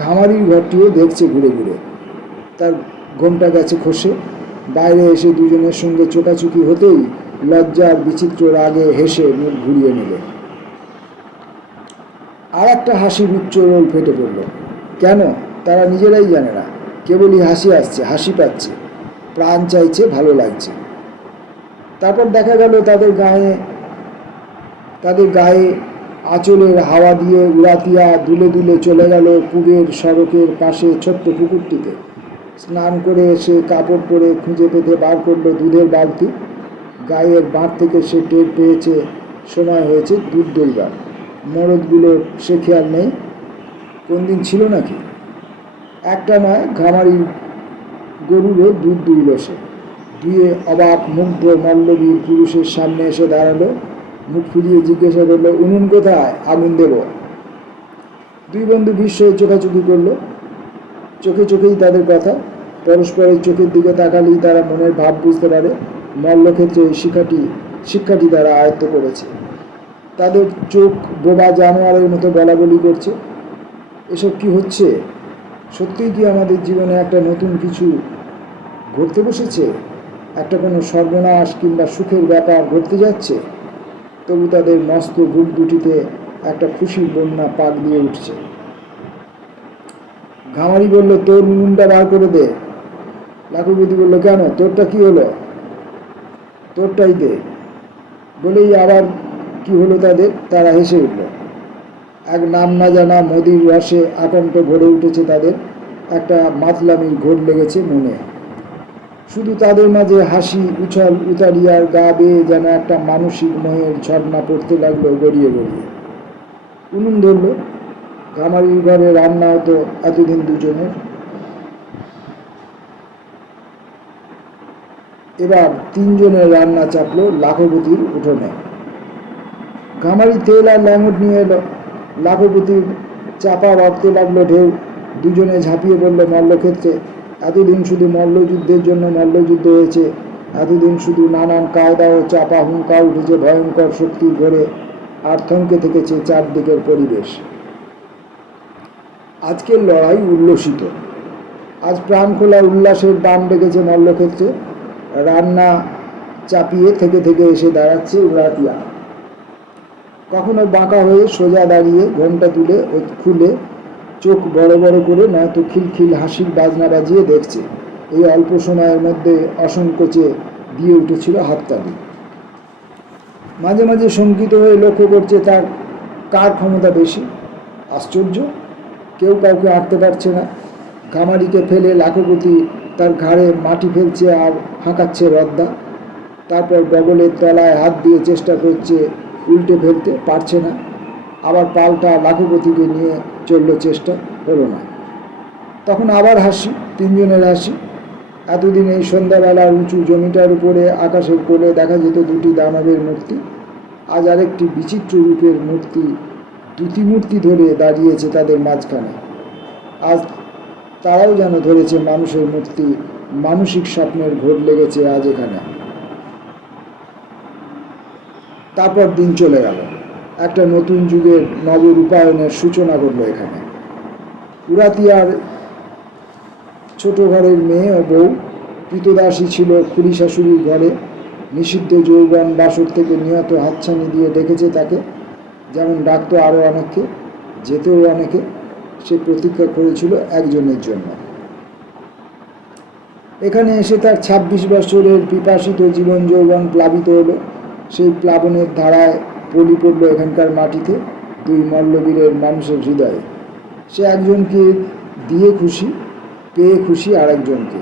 ঘামারির ঘরটিও দেখছে ঘুরে ঘুরে। তার ঘোমটা গেছে খসে। বাইরে এসে দুজনের সঙ্গে চোকাচুকি হতেই লজ্জার বিচিত্র রাগে হেসে মুখ ঘুরিয়ে নিল। আর একটা হাসির উচ্চ রোল ফেটে পড়ল। কেন তারা নিজেরাই জানে না, কেবলই হাসি আসছে, হাসি পাচ্ছে, প্রাণ চাইছে, ভালো লাগছে। তারপর দেখা গেল তাদের গায়ে আঁচলের হাওয়া দিয়ে উড়াতিয়া দুলে দুলে চলে গেল পূবের সড়কের পাশে ছোট্ট পুকুরটিতে। স্নান করে এসে কাপড় পরে খুঁজে পেতে বার করলো দুধের বালতি। গায়ের বাঁধ থেকে সে টের পেয়েছে সময় হয়েছে দুধ দইবার। মরদগুলোর সে খেয়াল নেই, কোন দিন ছিল নাকি। একটা নয়, ঘামারি গরুরও দুধ দুইল সে। দুয়ে অবাক মুগ্ধ মল্লবীর পুরুষের সামনে এসে দাঁড়ালো, মুখ ফিরিয়ে জিজ্ঞাসা করলো, উনুন কোথায়, আগুন দেব। দুই বন্ধু বিস্ময়ে চোখাচুকি করলো, চোখে চোখেই তাদের কথা। পরস্পরের চোখের দিকে তাকালেই তারা মনের ভাব বুঝতে পারে। মল্লক্ষেত্রে এই শিক্ষাটি তারা আয়ত্ত করেছে। তাদের চোখ বোবা জানোয়ারের মতো বলাবলি করছে। এসব কি হচ্ছে? সত্যিই কি আমাদের জীবনে একটা নতুন কিছু ঘটতে বসেছে? একটা কোনো সর্বনাশ কিংবা সুখের ব্যাপার ঘটতে যাচ্ছে? তবু তাদের মস্ত বুক দুটিতে একটা খুশির বন্যা পাক দিয়ে উঠছে। ঘামারি বলল, তোর উনুনটা বার করে দে। লাখুপতি বলল, কেন, তোরটা কি হলো? তোরটাই দে। বলেই আবার কি হলো তাদের, তারা হেসে উঠল। এক নাম না জানা মোদির রসে আকণ্ঠ ভরে উঠেছে তাদের, একটা মাতলামির ঘোর লেগেছে মনে। শুধু তাদের মাঝে হাসি, উছল উতারিয়ার গা বেয়ে যেন একটা মানসিক মোহের ঝর্ণা পড়তে লাগলো গড়িয়ে গড়িয়ে। উনুন ধরল। ঘামারির ঘরে রান্না হতো এতদিন দুজনের, এবার 3 জনের রান্না চাপলো লাখপতির উঠোনে। ঘামারি তেল আর ল্যাঙট নিয়ে এলো। লাখপতির চাপা রক্তে লাগলো ঢেউ। দুজনে ঝাঁপিয়ে পড়ল মল্লক্ষেত্রে। এতদিন শুধু মল্লযুদ্ধের জন্য মল্লযুদ্ধ হয়েছে, এতদিন শুধু নানান কায়দা ও চাপা হুঙ্কা উঠেছে ভয়ঙ্কর শক্তির ঘোরে, আর থমকে থেকেছে চারদিকের পরিবেশ। আজকের লড়াই উল্লসিত। আজ প্রাণ খোলা উল্লাসের দাম ডেকেছে মল্লক্ষেত্রে। রান্না চাপিয়ে থেকে থেকে এসে দাঁড়াচ্ছে উড়াতিয়া। কখনো বাঁকা হয়ে সোজা দাঁড়িয়ে ঘোমটা তুলে খুলে চোখ বড় বড় করে, নয়তো খিলখিল হাসির বাজনা বাজিয়ে দেখছে এই অল্প সময়ের মধ্যে অসংকোচে দিয়ে উঠেছিল হাততালি। মাঝে মাঝে শঙ্কিত হয়ে লক্ষ্য করছে তার কার ক্ষমতা বেশি। আশ্চর্য, কেউ কাউকে আটতে পারছে না। ঘামারিকে ফেলে লাখপতি তার ঘাড়ে মাটি ফেলছে আর হাঁকাচ্ছে রদ্দা। তারপর বগলের তলায় হাত দিয়ে চেষ্টা করছে উল্টে ফেলতে, পারছে না। আবার পাল্টা লাখপতিকে নিয়ে চলল, চেষ্টা হলো না। তখন আবার হাসি, তিনজনের হাসি। এতদিন এই সন্ধ্যাবেলার উঁচু জমিটার উপরে আকাশের কোলে দেখা যেত দুটি দানবের মূর্তি। আজ আরেকটি বিচিত্র রূপের মূর্তি, দুটি মূর্তি ধরে দাঁড়িয়েছে তাদের মাঝখানে। আজ তারাও যেন ধরেছে মানুষের মূর্তি। মানসিক স্বপ্নের ঘোর লেগেছে আজ এখানে। তারপর দিন চলে গেল। একটা নতুন যুগের নবরূপায়ণের সূচনা ঘটল এখানে। উরাতিয়ার ছোট ঘরের মেয়ে ও বউ কৃতদাসী ছিল খুড়ি শাশুড়ির ঘরে। নিষিদ্ধ যৌবন বাসর থেকে নিহত হাতছানি দিয়ে ডেকেছে তাকে, যেমন ডাকত আরও অনেককে, যেতেও অনেকে। সে প্রতীক্ষা করেছিল একজনের জন্য। এখানে এসে তার ২৬ বছরের পিপাসিত জীবন যৌবন প্লাবিত হলো। সেই প্লাবনের ধারায় পলি পড়ল এখানকার মাটিতে, দুই মল্লবীরের মানুষের হৃদয়ে। সে একজনকে দিয়ে খুশি, পেয়ে খুশি আরেকজনকে।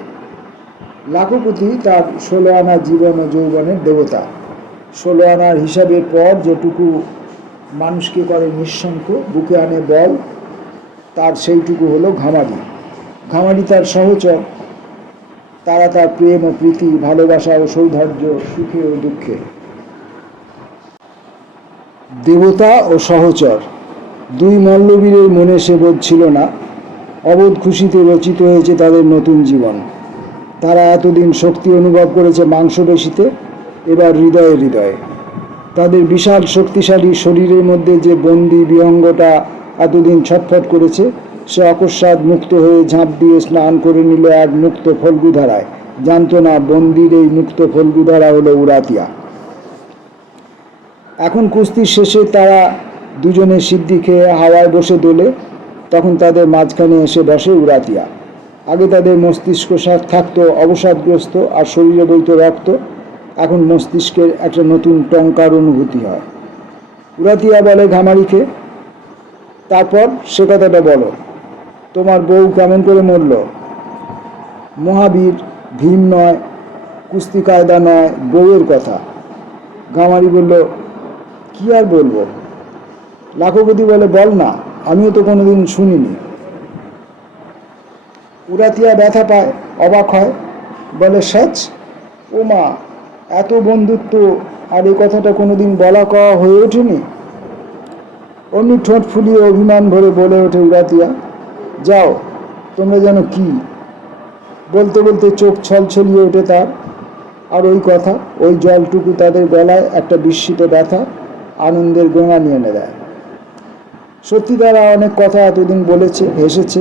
লাখপতি তার ১৬ আনা জীবন ও যৌবনের দেবতা। ১৬ আনার হিসাবের পর যেটুকু মানুষকে করে নিঃশঙ্ক, বুকে আনে বল, তার সেইটুকু হলো ঘামারি। ঘামারি তার সহচর। তারা তার প্রেম ও প্রীতি, ভালোবাসা ও সৌহার্দ্য, সুখে ও দুঃখে। দেবতা ও সহচর দুই মল্লবীরের মনে সে বোধ ছিল না। অবোধ খুশিতে রচিত হয়েছে তাদের নতুন জীবন। তারা এতদিন শক্তি অনুভব করেছে মাংসপেশিতে, এবার হৃদয়ে হৃদয়ে। তাদের বিশাল শক্তিশালী শরীরের মধ্যে যে বন্দি বিহঙ্গটা এতদিন ছটফট করেছে, সে অকস্মাৎ মুক্ত হয়ে ঝাঁপ দিয়ে স্নান করে নিল এক মুক্ত ফল্গুধারায়। জানত না বন্দির এই মুক্ত ফল্গুধারা হলো উরাতিয়া। এখন কুস্তির শেষে তারা দুজনে সিদ্ধি খেয়ে হাওয়ায় বসে দোলে। তখন তাদের মাঝখানে এসে বসে উরাতিয়া। আগে তাদের মস্তিষ্ক থাকতো অবসাদগ্রস্ত আর শরীরে বইত রক্ত। এখন মস্তিষ্কের একটা নতুন টঙ্কার অনুভূতি হয়। উরাতিয়া বলে ঘামারিকে, তারপর সে কথাটা বলো, তোমার বউ কেমন করে মরল? মহাবীর, ভীম নয়, কুস্তি কায়দা নয়, বউয়ের কথা। ঘামারি বলল, কি আর বলবো? লাখপতি বলে, বল না, আমিও তো কোনোদিন শুনিনি। উরাতিয়া ব্যথা পায়, অবাক হয়, বলে, সচ? ও মা, এত বন্ধুত্ব, আর এই কথাটা কোনোদিন বলা কওয়া হয়ে ওঠেনি। অমনি ঠোঁট ফুলিয়ে অভিমান ভরে বলে ওঠে উরাতিয়া, যাও, তোমরা যেন কি? বলতে বলতে চোখ ছলছলিয়ে ওঠে তার। আর ওই কথা, ওই জলটুকু তাদের গলায় একটা বিস্মিত ব্যথা, আনন্দের গোঙানি এনে দেয়। সত্যি তারা অনেক কথা এতদিন বলেছে, হেসেছে,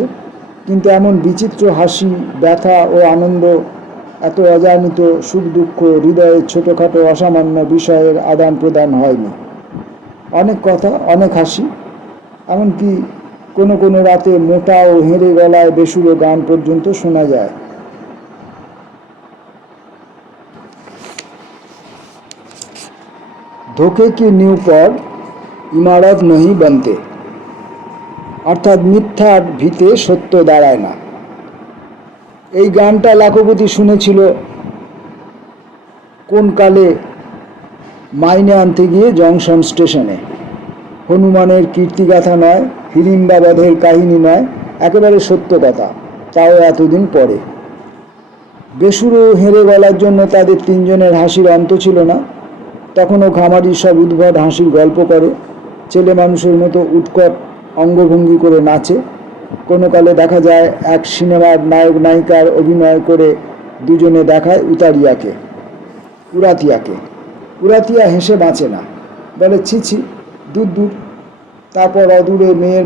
কিন্তু এমন বিচিত্র হাসি, ব্যথা ও আনন্দ, এত অজানিত সুখ দুঃখ, হৃদয়ের ছোটোখাটো অসামান্য বিষয়ের আদান প্রদান হয়নি। অনেক কথা, অনেক হাসি, এমনকি কোনো কোনো রাতে মোটা ও হেঁড়ে গলায় বেসুরো গান পর্যন্ত শোনা যায়। ধোকে কি নিউ পর ইমারত নহি বনতে, অর্থাৎ মিথ্যার ভিতে সত্য দাঁড়ায় না। এই গানটা লাখপতি শুনেছিল কোন কালে মাইনে আনতে গিয়ে জংশন স্টেশনে। হনুমানের কীর্তিগাথা নয়, হিড়িম্বা বধের কাহিনী নয়, একেবারে সত্য কথা, তাও এতদিন পরে। বেসুরো হেঁড়ে গলার জন্য তাদের তিনজনের হাসির অন্ত ছিল না। তখনও ঘামারি সব উদ্ভট হাসির গল্প করে, ছেলে মানুষের মতো উৎকট অঙ্গভঙ্গি করে নাচে। কোনো কালে দেখা যায় এক সিনেমার নায়ক নায়িকার অভিনয় করে দুজনে দেখায় উরাতিয়াকে। উরাতিয়া হেসে বাঁচে না, বলে, ছি ছি, দূর দূর। তারপর আদুরে মেয়ের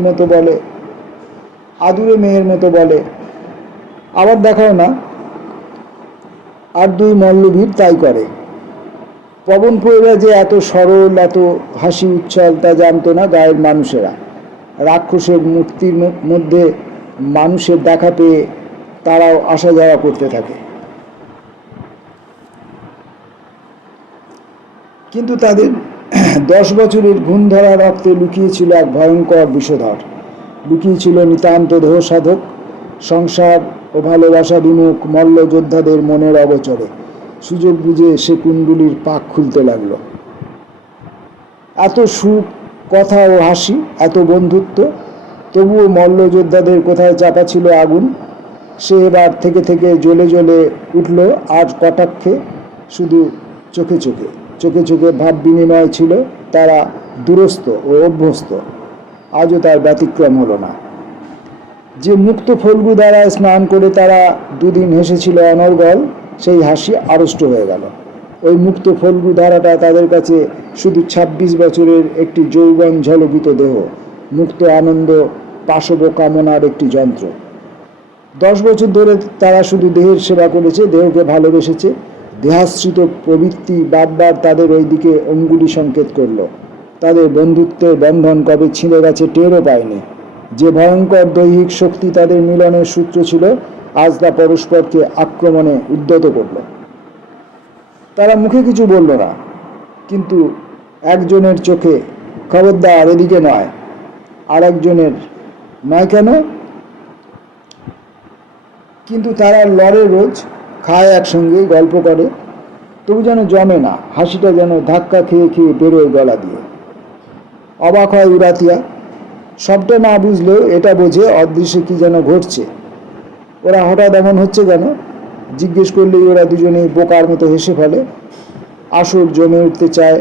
মতো বলে, আবার দেখাও না। আর দুই মল্লবীর তাই করে। পবনপুরেরা যে এত সরল, এত হাসি উচ্ছল, তা জানত না গায়ের মানুষেরা। রাক্ষসের মূর্তির মধ্যে মানুষের দেখা পেয়ে তারাও আসা যাওয়া করতে থাকে। কিন্তু তাদের 10 বছরের ঘুণ ধরা রক্তে লুকিয়েছিল এক ভয়ঙ্কর বিষধর, লুকিয়েছিল নিতান্ত দেহসাধক, সংসার ও ভালোবাসা বিমুখ মল্ল যোদ্ধাদের মনের অগোচরে। সুযোগ বুঝে সে কুণ্ডুলির পাক খুলতে লাগলো। এত সুখ, কথা ও হাসি, এত বন্ধুত্ব, তবুও মল্ল যোদ্ধাদের কোথায় চাপা ছিল আগুন। সে এবার থেকে থেকে জ্বলে জ্বলে উঠল। আর কটাক্ষে, শুধু চোখে চোখে চোখে চোখে ভাব বিনিময় ছিল। তারা দূরস্থ ও অভ্যস্ত, আজও তার ব্যতিক্রম হলো না। যে মুক্ত ফল্গু দ্বারা স্নান করে তারা দুদিন হেসেছিল অনর্গল, সেই হাসি আড়ষ্ট হয়ে গেল। ওই মুক্ত ফল্গু ধারাটা তাদের কাছে শুধু 26 বছরের একটি যৌবন ঝলকিত দেহ, মুক্ত আনন্দ পাশব কামনার একটি যন্ত্র। 10 বছর ধরে তারা শুধু দেহের সেবা করেছে, দেহকে ভালোবেসেছে। দেহাশ্রিত প্রবৃত্তি বারবার তাদের ওই দিকে অঙ্গুলি সংকেত করল। তাদের বন্ধুত্বের বন্ধন কবে ছিঁড়ে গেছে টেরও পায়নি। যে ভয়ঙ্কর দৈহিক শক্তি তাদের মিলনের সূত্র ছিল, আজ তা পরস্পরকে আক্রমণে উদ্যত করল। তারা মুখে কিছু বলল না, কিন্তু একজনের চোখে খবরদার এদিকে নয়, আর একজনের নয় কেন। কিন্তু তারা লড়ে, রোজ খায় একসঙ্গে, গল্প করে, তবু যেন জমে না। হাসিটা যেন ধাক্কা খেয়ে খেয়ে বেরোয় গলা দিয়ে। অবাক হয় উরাতিয়া। সবটা না বুঝলেও এটা বোঝে অদৃশ্যে কি যেন ঘটছে। ওরা হঠাৎ এমন হচ্ছে কেন জিজ্ঞেস করলেই ওরা দুজনেই বোকার মতো হেসে ফেলে। আসর জমে উঠতে চায়,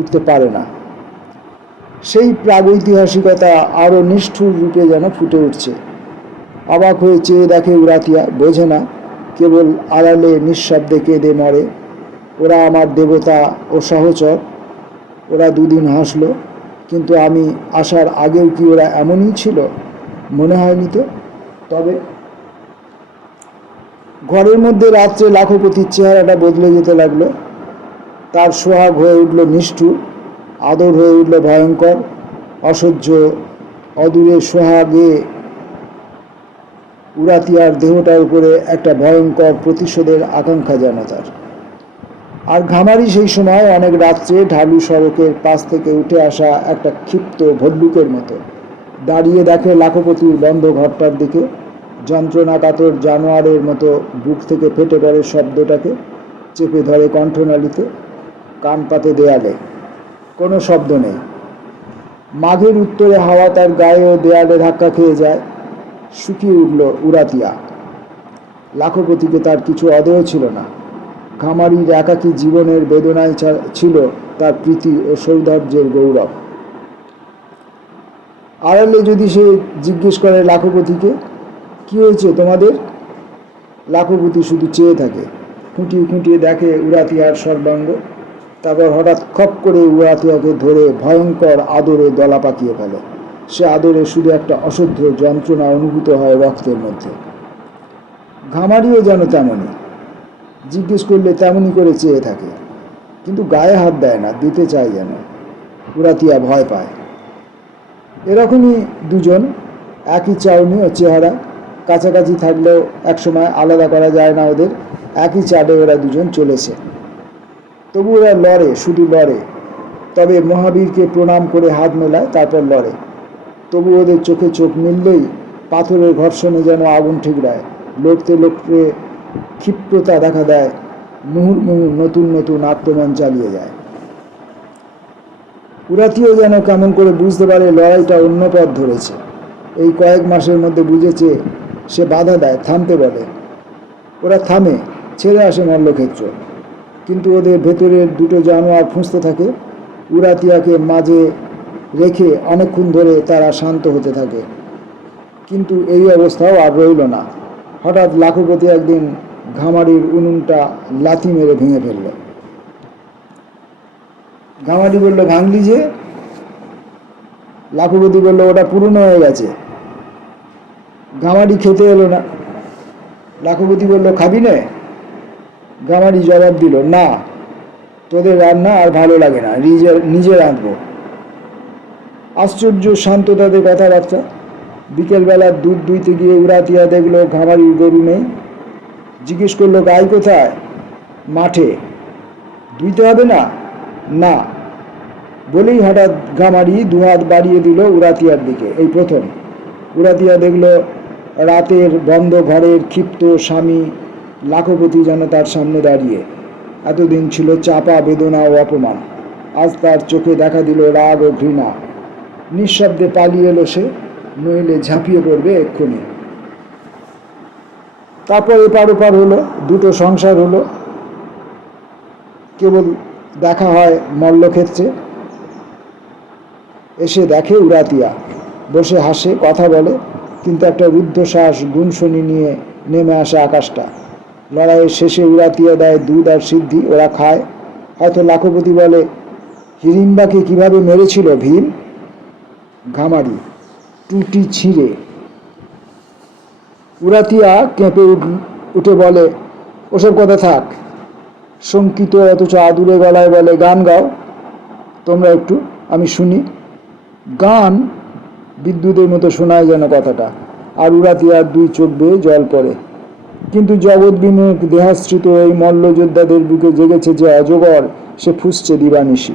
উঠতে পারে না। সেই প্রাগৈতিহাসিকতা আরও নিষ্ঠুর রূপে যেন ফুটে উঠছে। অবাক হয়ে চেয়ে দেখে উরাতিয়া, বোঝে না, কেবল আড়ালে নিঃশব্দে কেঁদে মরে। ওরা আমার দেবতা ও সহচর। ওরা দুদিন হাসলো, কিন্তু আমি আসার আগেও কি ওরা এমনই ছিল? মনে হয়নি তো। তবে ঘরের মধ্যে রাত্রে লাখপতির চেহারাটা বদলে যেতে লাগলো। তার সোহাগ হয়ে উঠল নিষ্ঠুর, আদর হয়ে উঠল ভয়ঙ্কর, অসহ্য অদূরে সোহাগে উরাতিয়ার দেহটার উপরে একটা ভয়ঙ্কর প্রতিশোধের আকাঙ্ক্ষা যেন তার। আর ঘামারি সেই সময় অনেক রাত্রে ঢালু সড়কের পাশ থেকে উঠে আসা একটা ক্ষিপ্ত ভল্লুকের মতো দাঁড়িয়ে দেখে লাখপতির বন্ধ ঘরটার দিকে। যন্ত্রণাকাতর জানোয়ারের মতো বুক থেকে ফেটে পড়ে শব্দটাকে, চেপে ধরে কণ্ঠনালীতে, কান পাতে দেয়ালে। কোনো শব্দ নেই। মাঘের উত্তরে হাওয়া তার গায়ে ও দেয়ালে ধাক্কা খেয়ে যায়। শুকিয়ে উঠল উরাতিয়া। লাখপতিকে তার কিছু অদেয় ছিল না। ঘামারির একাকী জীবনের বেদনায় ছিল তার প্রীতি ও সৌন্দর্যের গৌরব। আড়ালে যদি সে জিজ্ঞেস করে লাখপতিকে, কি হয়েছে তোমাদের? লাখপতি শুধু চেয়ে থাকে, খুঁটিয়ে খুঁটিয়ে দেখে উরাতিয়ার সর্বাঙ্গ। তারপর হঠাৎ খপ করে উরাতিয়াকে ধরে ভয়ঙ্কর আদরে দলা পাকিয়ে ফেলে। সে আদরে শুধু একটা অসহ্য যন্ত্রণা অনুভূত হয় রক্তের মধ্যে। ঘামারিও যেন তেমনই, জিজ্ঞেস করলে তেমনই করে চেয়ে থাকে, কিন্তু গায়ে হাত দেয় না, দিতে চায় যেন। উরাতিয়া ভয় পায়। এরকমই দুজন, একই চাউনি ও চেহারা, কাছাকাছি থাকলেও একসময় আলাদা করা যায় না ওদের। একই চাঁদে ওরা দুজন চলেছে, তবু ওরা লড়ে, শুধু লড়ে। তবে মহাবীরকে প্রণাম করে হাত মেলায়, তারপর লড়ে। তবু ওদের চোখে চোখ মিললেই পাথরের ঘর্ষণে যেন আগুন ঠিকরায়। লড়তে লড়তে ক্ষিপ্রতা দেখা দেয়, মুহুর্মুহু নতুন নতুন আক্রমণ চালিয়ে যায়। উরাতিয়াও যেন কেমন করে বুঝতে পারে লড়াইটা অন্য পথ ধরেছে। এই কয়েক মাসের মধ্যে বুঝেছে। সে বাধা দেয়, থামতে বলে। ওরা থামে, ছেড়ে আসে মল্লক্ষেত্র। কিন্তু ওদের ভেতরের দুটো জানোয়ার ফুঁসতে থাকে। উরাতিয়াকে মাঝে রেখে অনেকক্ষণ ধরে তারা শান্ত হতে থাকে। কিন্তু এই অবস্থাও আর রইল না। হঠাৎ লাখপতি একদিন ঘামারির উনুনটা লাথি মেরে ভেঙে ফেলল। ঘামারি বলল, ভাঙলি যে? লাখপতি বলল, ওটা পুরনো হয়ে গেছে। ঘামারি খেতে এলো না। লাখপতি বলল, খাবি নে? ঘামারি জবাব দিল, না, তোদের রান্না আর ভালো লাগে না, নিজে রাঁধবো। আশ্চর্য শান্ত তাদের কথাবার্তা। বিকেলবেলা দুধ দুইতে গিয়ে উরাতিয়া দেখলো ঘামারির গরু নেই। জিজ্ঞেস করলো, গাই কোথায়? মাঠে। দুইতে হবে না? না। বলেই হঠাৎ ঘামারি দুহাত বাড়িয়ে দিল উরাতিয়ার দিকে। এই প্রথম উরাতিয়া দেখলো রাতের বন্ধ ঘরের ক্ষিপ্ত স্বামী লাখপতি যেন তার সামনে দাঁড়িয়ে। এতদিন ছিল চাপা বেদনা ও অপমান, আজ তার চোখে দেখা দিল রাগ ও ঘৃণা। নিঃশব্দে পালিয়ে এলো সে, নইলে ঝাঁপিয়ে পড়বে এক্ষুনি। তারপর এপার ওপার হলো, দুটো সংসার হলো। কেবল দেখা হয় মল্লক্ষেত্রে। এসে দেখে উরাতিয়া বসে হাসে, কথা বলে, কিন্তু একটা রুদ্ধশ্বাস গুনশনি নিয়ে নেমে আসে আকাশটা। লড়াইয়ের শেষে উরাতিয়া দেয় দুধ আর সিদ্ধি, ওরা খায়। হয়তো লাখপতি বলে, হিড়িম্বাকে কিভাবে মেরেছিল ভীম? ঘামারি টুটি ছিঁড়ে। উরাতিয়া কেঁপে উঠে বলে, ওসব কথা থাক। শঙ্কিত অথচ আদুরে গলায় বলে, গান গাও তোমরা একটু, আমি শুনি। গান বিদ্যুতের মতো শোনায় যেন কথাটা, আর উরাতিয়ার দুই চোখ বেয়ে জল পড়ে। কিন্তু জগৎ বিমুখ দেহাশ্রিত এই মল্লযোদ্ধাদের বুকে জেগেছে যে অজগর, সে ফুঁসছে দিবানিশি।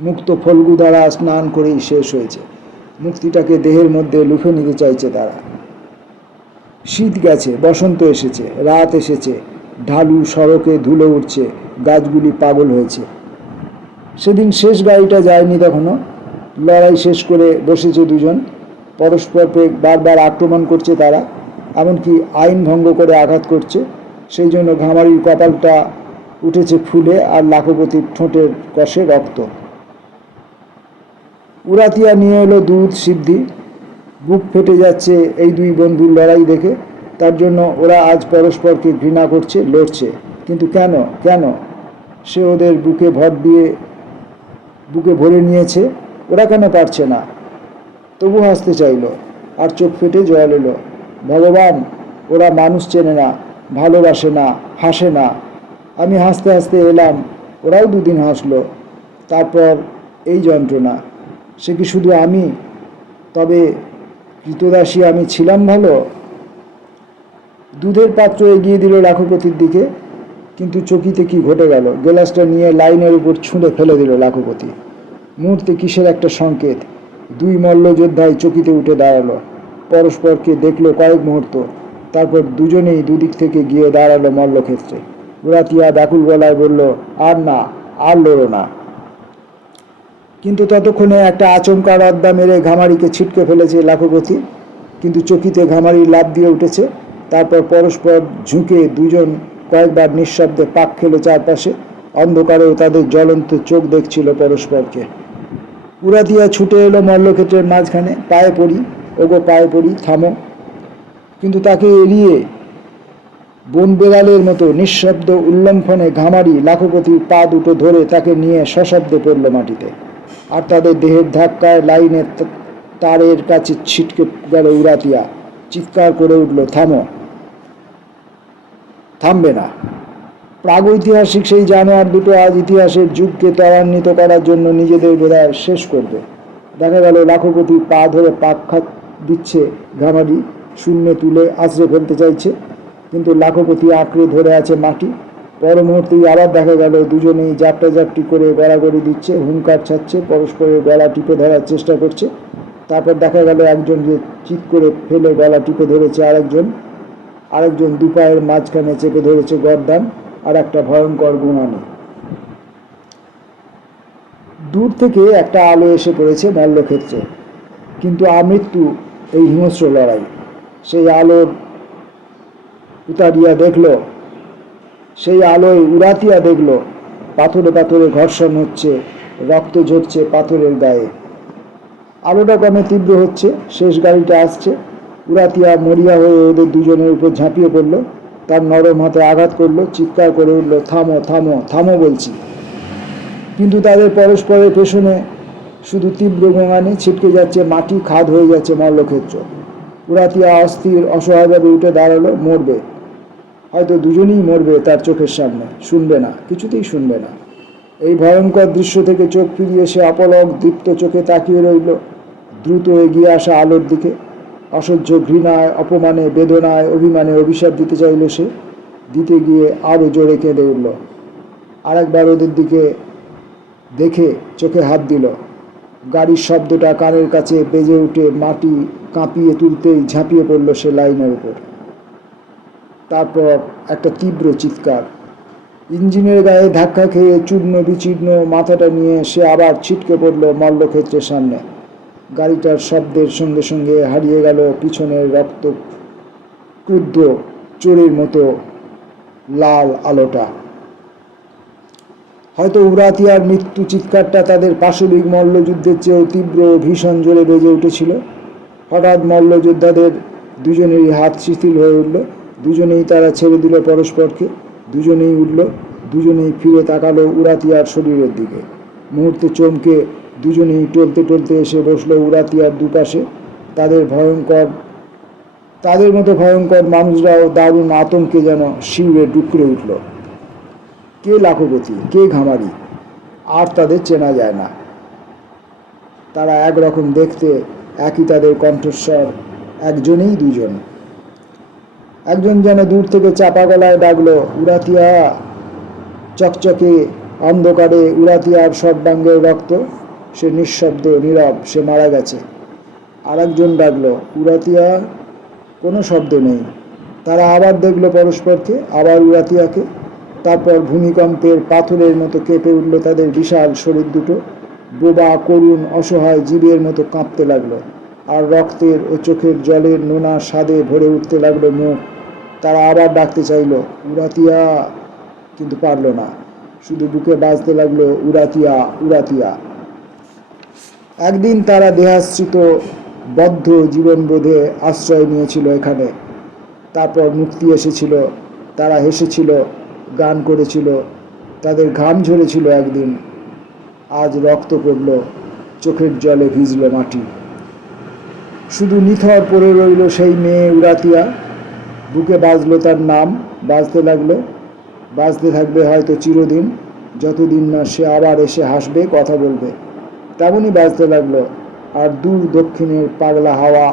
মুক্ত ফল্গু দ্বারা স্নান করেই শেষ হয়েছে। মুক্তিটাকে দেহের মধ্যে লুফে নিতে চাইছে তারা। শীত গেছে, বসন্ত এসেছে, রাত এসেছে, ঢালু সড়কে ধুলো উঠছে, গাছগুলি পাগল হয়েছে। সেদিন শেষ গাড়িটা যায়নি তখনও। লড়াই শেষ করে বসেছে দুজন, পরস্পরকে বারবার আক্রমণ করছে তারা, এমনকি আইন ভঙ্গ করে আঘাত করছে। সেই জন্য ঘামারির কপালটা উঠেছে ফুলে, আর লাখপতির ঠোঁটের কষে রক্ত। উরাতিয়া নিয়ে এলো দুধ সিদ্ধি। বুক ফেটে যাচ্ছে এই দুই বন্ধুর লড়াই দেখে। তার জন্য ওরা আজ পরস্পরকে ঘৃণা করছে, লড়ছে। কিন্তু কেন? কেন? সে ওদের বুকে ভরে নিয়েছে, ওরা কেন পারছে না? তবু হাসতে চাইল, আর চোখ ফেটে জল এলো। ভগবান, ওরা মানুষ চেনে না, ভালোবাসে না, হাসে না। আমি হাসতে হাসতে এলাম, ওরাও দুদিন হাসলো। তারপর এই যন্ত্রণা। সে কি শুধু আমি? তবে কৃতদাসী আমি ছিলাম ভালো? দুধের পাত্র এগিয়ে দিল লাখপতির দিকে, কিন্তু চকিতে কি ঘটে গেল? গ্লাসটা নিয়ে লাইনের উপর ছুঁড়ে ফেলে দিল লাখপতি। মুহূর্তে কিসের একটা সংকেত। দুই মল্লযোদ্ধাই চকিতে উঠে দাঁড়ালো, পরস্পরকে দেখলো কয়েক মুহূর্ত। তারপর দুজনেই দুদিক থেকে গিয়ে দাঁড়ালো মল্লক্ষেত্রে। উরাতিয়া ব্যাকুল গলায় বলল, আর না, আর লড়ো না। কিন্তু ততক্ষণে একটা আচমকা রদ্দা মেরে ঘামারিকে ছিটকে ফেলেছে লাখপতি। কিন্তু চকিতে ঘামারি লাফ দিয়ে উঠেছে। তারপর পরস্পর ঝুঁকে দুজন কয়েকবার নিঃশব্দে পাক খেলো চারপাশে। অন্ধকারেও তাদের জ্বলন্ত চোখ দেখছিল পরস্পরকে। উরাতিয়া ছুটে এলো মল্লক্ষেত্রের মাঝখানে। পায়ে পড়ি, ওগো পায়ে পড়ি, থামো। কিন্তু তাকে এড়িয়ে বন বেড়ালের মতো নিঃশব্দ উল্লম্ফনে ঘামারি লাখপতির পা দুটো ধরে তাকে নিয়ে সশব্দে পড়ল মাটিতে। আর তাদের দেহের ধাক্কায় লাইনের তারের কাছে ছিটকে গেল উরাতিয়া। চিৎকার করে উঠল, থামো। থামবে না। প্রাগৈতিহাসিক সেই জানোয়ার দুটো আজ ইতিহাসের যুগকে ত্বরান্বিত করার জন্য নিজেদের বোধহয় শেষ করবে। দেখা গেল লাখপতি পা ধরে পাক দিচ্ছে, ঘামারি শূন্যে তুলে আছড়ে ফেলতে চাইছে, কিন্তু লাখপতি আঁকড়ে ধরে আছে মাটি। পর মুহূর্তেই আবার দেখা গেল দুজনেই জাপটাজাপটি করে গড়াগড়ি দিচ্ছে, হুঙ্কার ছাড়ছে, পরস্পরের গলা টিপে ধরার চেষ্টা করছে। তারপর দেখা গেল একজনকে চিৎ করে ফেলে গলা টিপে ধরেছে আরেকজন দুপায়ের মাঝখানে চেপে ধরেছে গর্দান, আর একটা ভয়ঙ্কর গুণানি। দূর থেকে একটা আলো এসে পড়েছে মল্লক্ষেত্রে, কিন্তু আমৃত্যু এই হিংস্র লড়াই। সেই আলোর উতারিয়া দেখল, সেই আলোয় উরাতিয়া দেখল পাথরে পাথরে ঘর্ষণ হচ্ছে, রক্ত ঝরছে পাথরের গায়ে। আলোটা ক্রমে তীব্র হচ্ছে, শেষ গাড়িটা আসছে। উরাতিয়া মরিয়া হয়ে ওদের দুজনের উপর ঝাঁপিয়ে পড়ল, তার নরম হাতে আঘাত করলো, চিৎকার করে উঠল, থামো, থামো, থামো বলছি। কিন্তু তাদের পরস্পরের পেছনে শুধু তীব্র গোঙানি, ছিটকে যাচ্ছে মাটি, খাদ হয়ে যাচ্ছে মল্লক্ষেত্র। উরাতিয়া অস্থির অসহায়ভাবে উঠে দাঁড়ালো, মরবে, হয়তো দুজনেই মরবে তার চোখের সামনে। শুনবে না, কিছুতেই শুনবে না। এই ভয়ঙ্কর দৃশ্য থেকে চোখ ফিরিয়ে সে অপলক দীপ্ত চোখে তাকিয়ে রইল। দ্রুত এগিয়ে আসা আলোর দিকে। অসহ্য ঘৃণায়, অপমানে, বেদনায়, অভিমানে অভিশাপ দিতে চাইল সে। দিতে গিয়ে আরও জোরে কেঁদে উঠল। আরেকবার ওদের দিকে দেখে চোখে হাত দিল। গাড়ির শব্দটা কানের কাছে বেজে উঠে মাটি কাঁপিয়ে তুলতেই ঝাঁপিয়ে পড়ল সে লাইনের উপর। তারপর একটা তীব্র চিৎকার। ইঞ্জিনের গায়ে ধাক্কা খেয়ে চূর্ণ বিচীর্ণ মাথাটা নিয়ে সে আবার ছিটকে পড়ল মল্লক্ষেত্রের সামনে। গাড়িটার শব্দের সঙ্গে সঙ্গে হারিয়ে গেল পিছনের রক্ত ক্রুদ্ধ চোরের মতো লাল আলোটা। হয়তো উরাতিয়ার মৃত্যু চিৎকারটা তাদের পাশবিক মল্লযুদ্ধের চেয়েও তীব্র ভীষণ জোরে বেজে উঠেছিল। হঠাৎ মল্লযোদ্ধাদের দুজনেরই হাত শিথিল হয়ে উঠল। দুজনেই তারা ছেড়ে দিল পরস্পরকে। দুজনেই উঠল, দুজনেই ফিরে তাকালো উরাতিয়ার শরীরের দিকে। মুহূর্তে চমকে দুজনেই টলতে টলতে এসে বসল উরাতিয়ার দুপাশে। তাদের মতো ভয়ঙ্কর মানুষরাও দারুণ আতঙ্কে যেন শিউরে ডুকরে উঠল। কে লাখপতি, কে ঘামারি, আর তাদের চেনা যায় না। তারা একরকম দেখতে, একই তাদের কণ্ঠস্বর, একজনেই দুজন। একজন যেন দূর থেকে চাপা গলায় ডাকলো, উরাতিয়া। চকচকে অন্ধকারে উরাতিয়ার সর্বাঙ্গের রক্ত। সে নিঃশব্দ, নীরব, সে মারা গেছে। আর একজন ডাকলো, উরাতিয়া। কোনো শব্দ নেই। তারা আবার দেখলো পরস্পরকে, আবার উরাতিয়াকে। তারপর ভূমিকম্পের পাথরের মতো কেঁপে উঠল তাদের বিশাল শরীর দুটো। বোবা, করুণ, অসহায় জীবের মতো কাঁপতে লাগলো। আর রক্তের ও চোখের জলের নোনা স্বাদে ভরে উঠতে লাগলো মুখ। তারা আবার ডাকতে চাইল, উরাতিয়া, কিন্তু পারল না। শুধু বুকে বাজতে লাগলো, উরাতিয়া, উরাতিয়া। একদিন তারা দেহাশ্রিত বদ্ধ জীবনবোধে আশ্রয় নিয়েছিল এখানে। তারপর মুক্তি এসেছিল। তারা হেসেছিল, গান করেছিল, তাদের ঘাম ঝরেছিল একদিন। আজ রক্ত পড়ল, চোখের জলে ভিজল মাটি। শুধু নিথর পড়ে রইল সেই মেয়ে উরাতিয়া। বুকে বাজলো তার নাম, বাজতে লাগলো, বাজতে থাকবে হয়তো চিরদিন, যতদিন না সে আবার এসে হাসবে, কথা বলবে। তেমনই বাজতে লাগলো। আর দূর দক্ষিণের পাগলা হাওয়া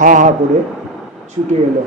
হা হা করে ছুটে এলো।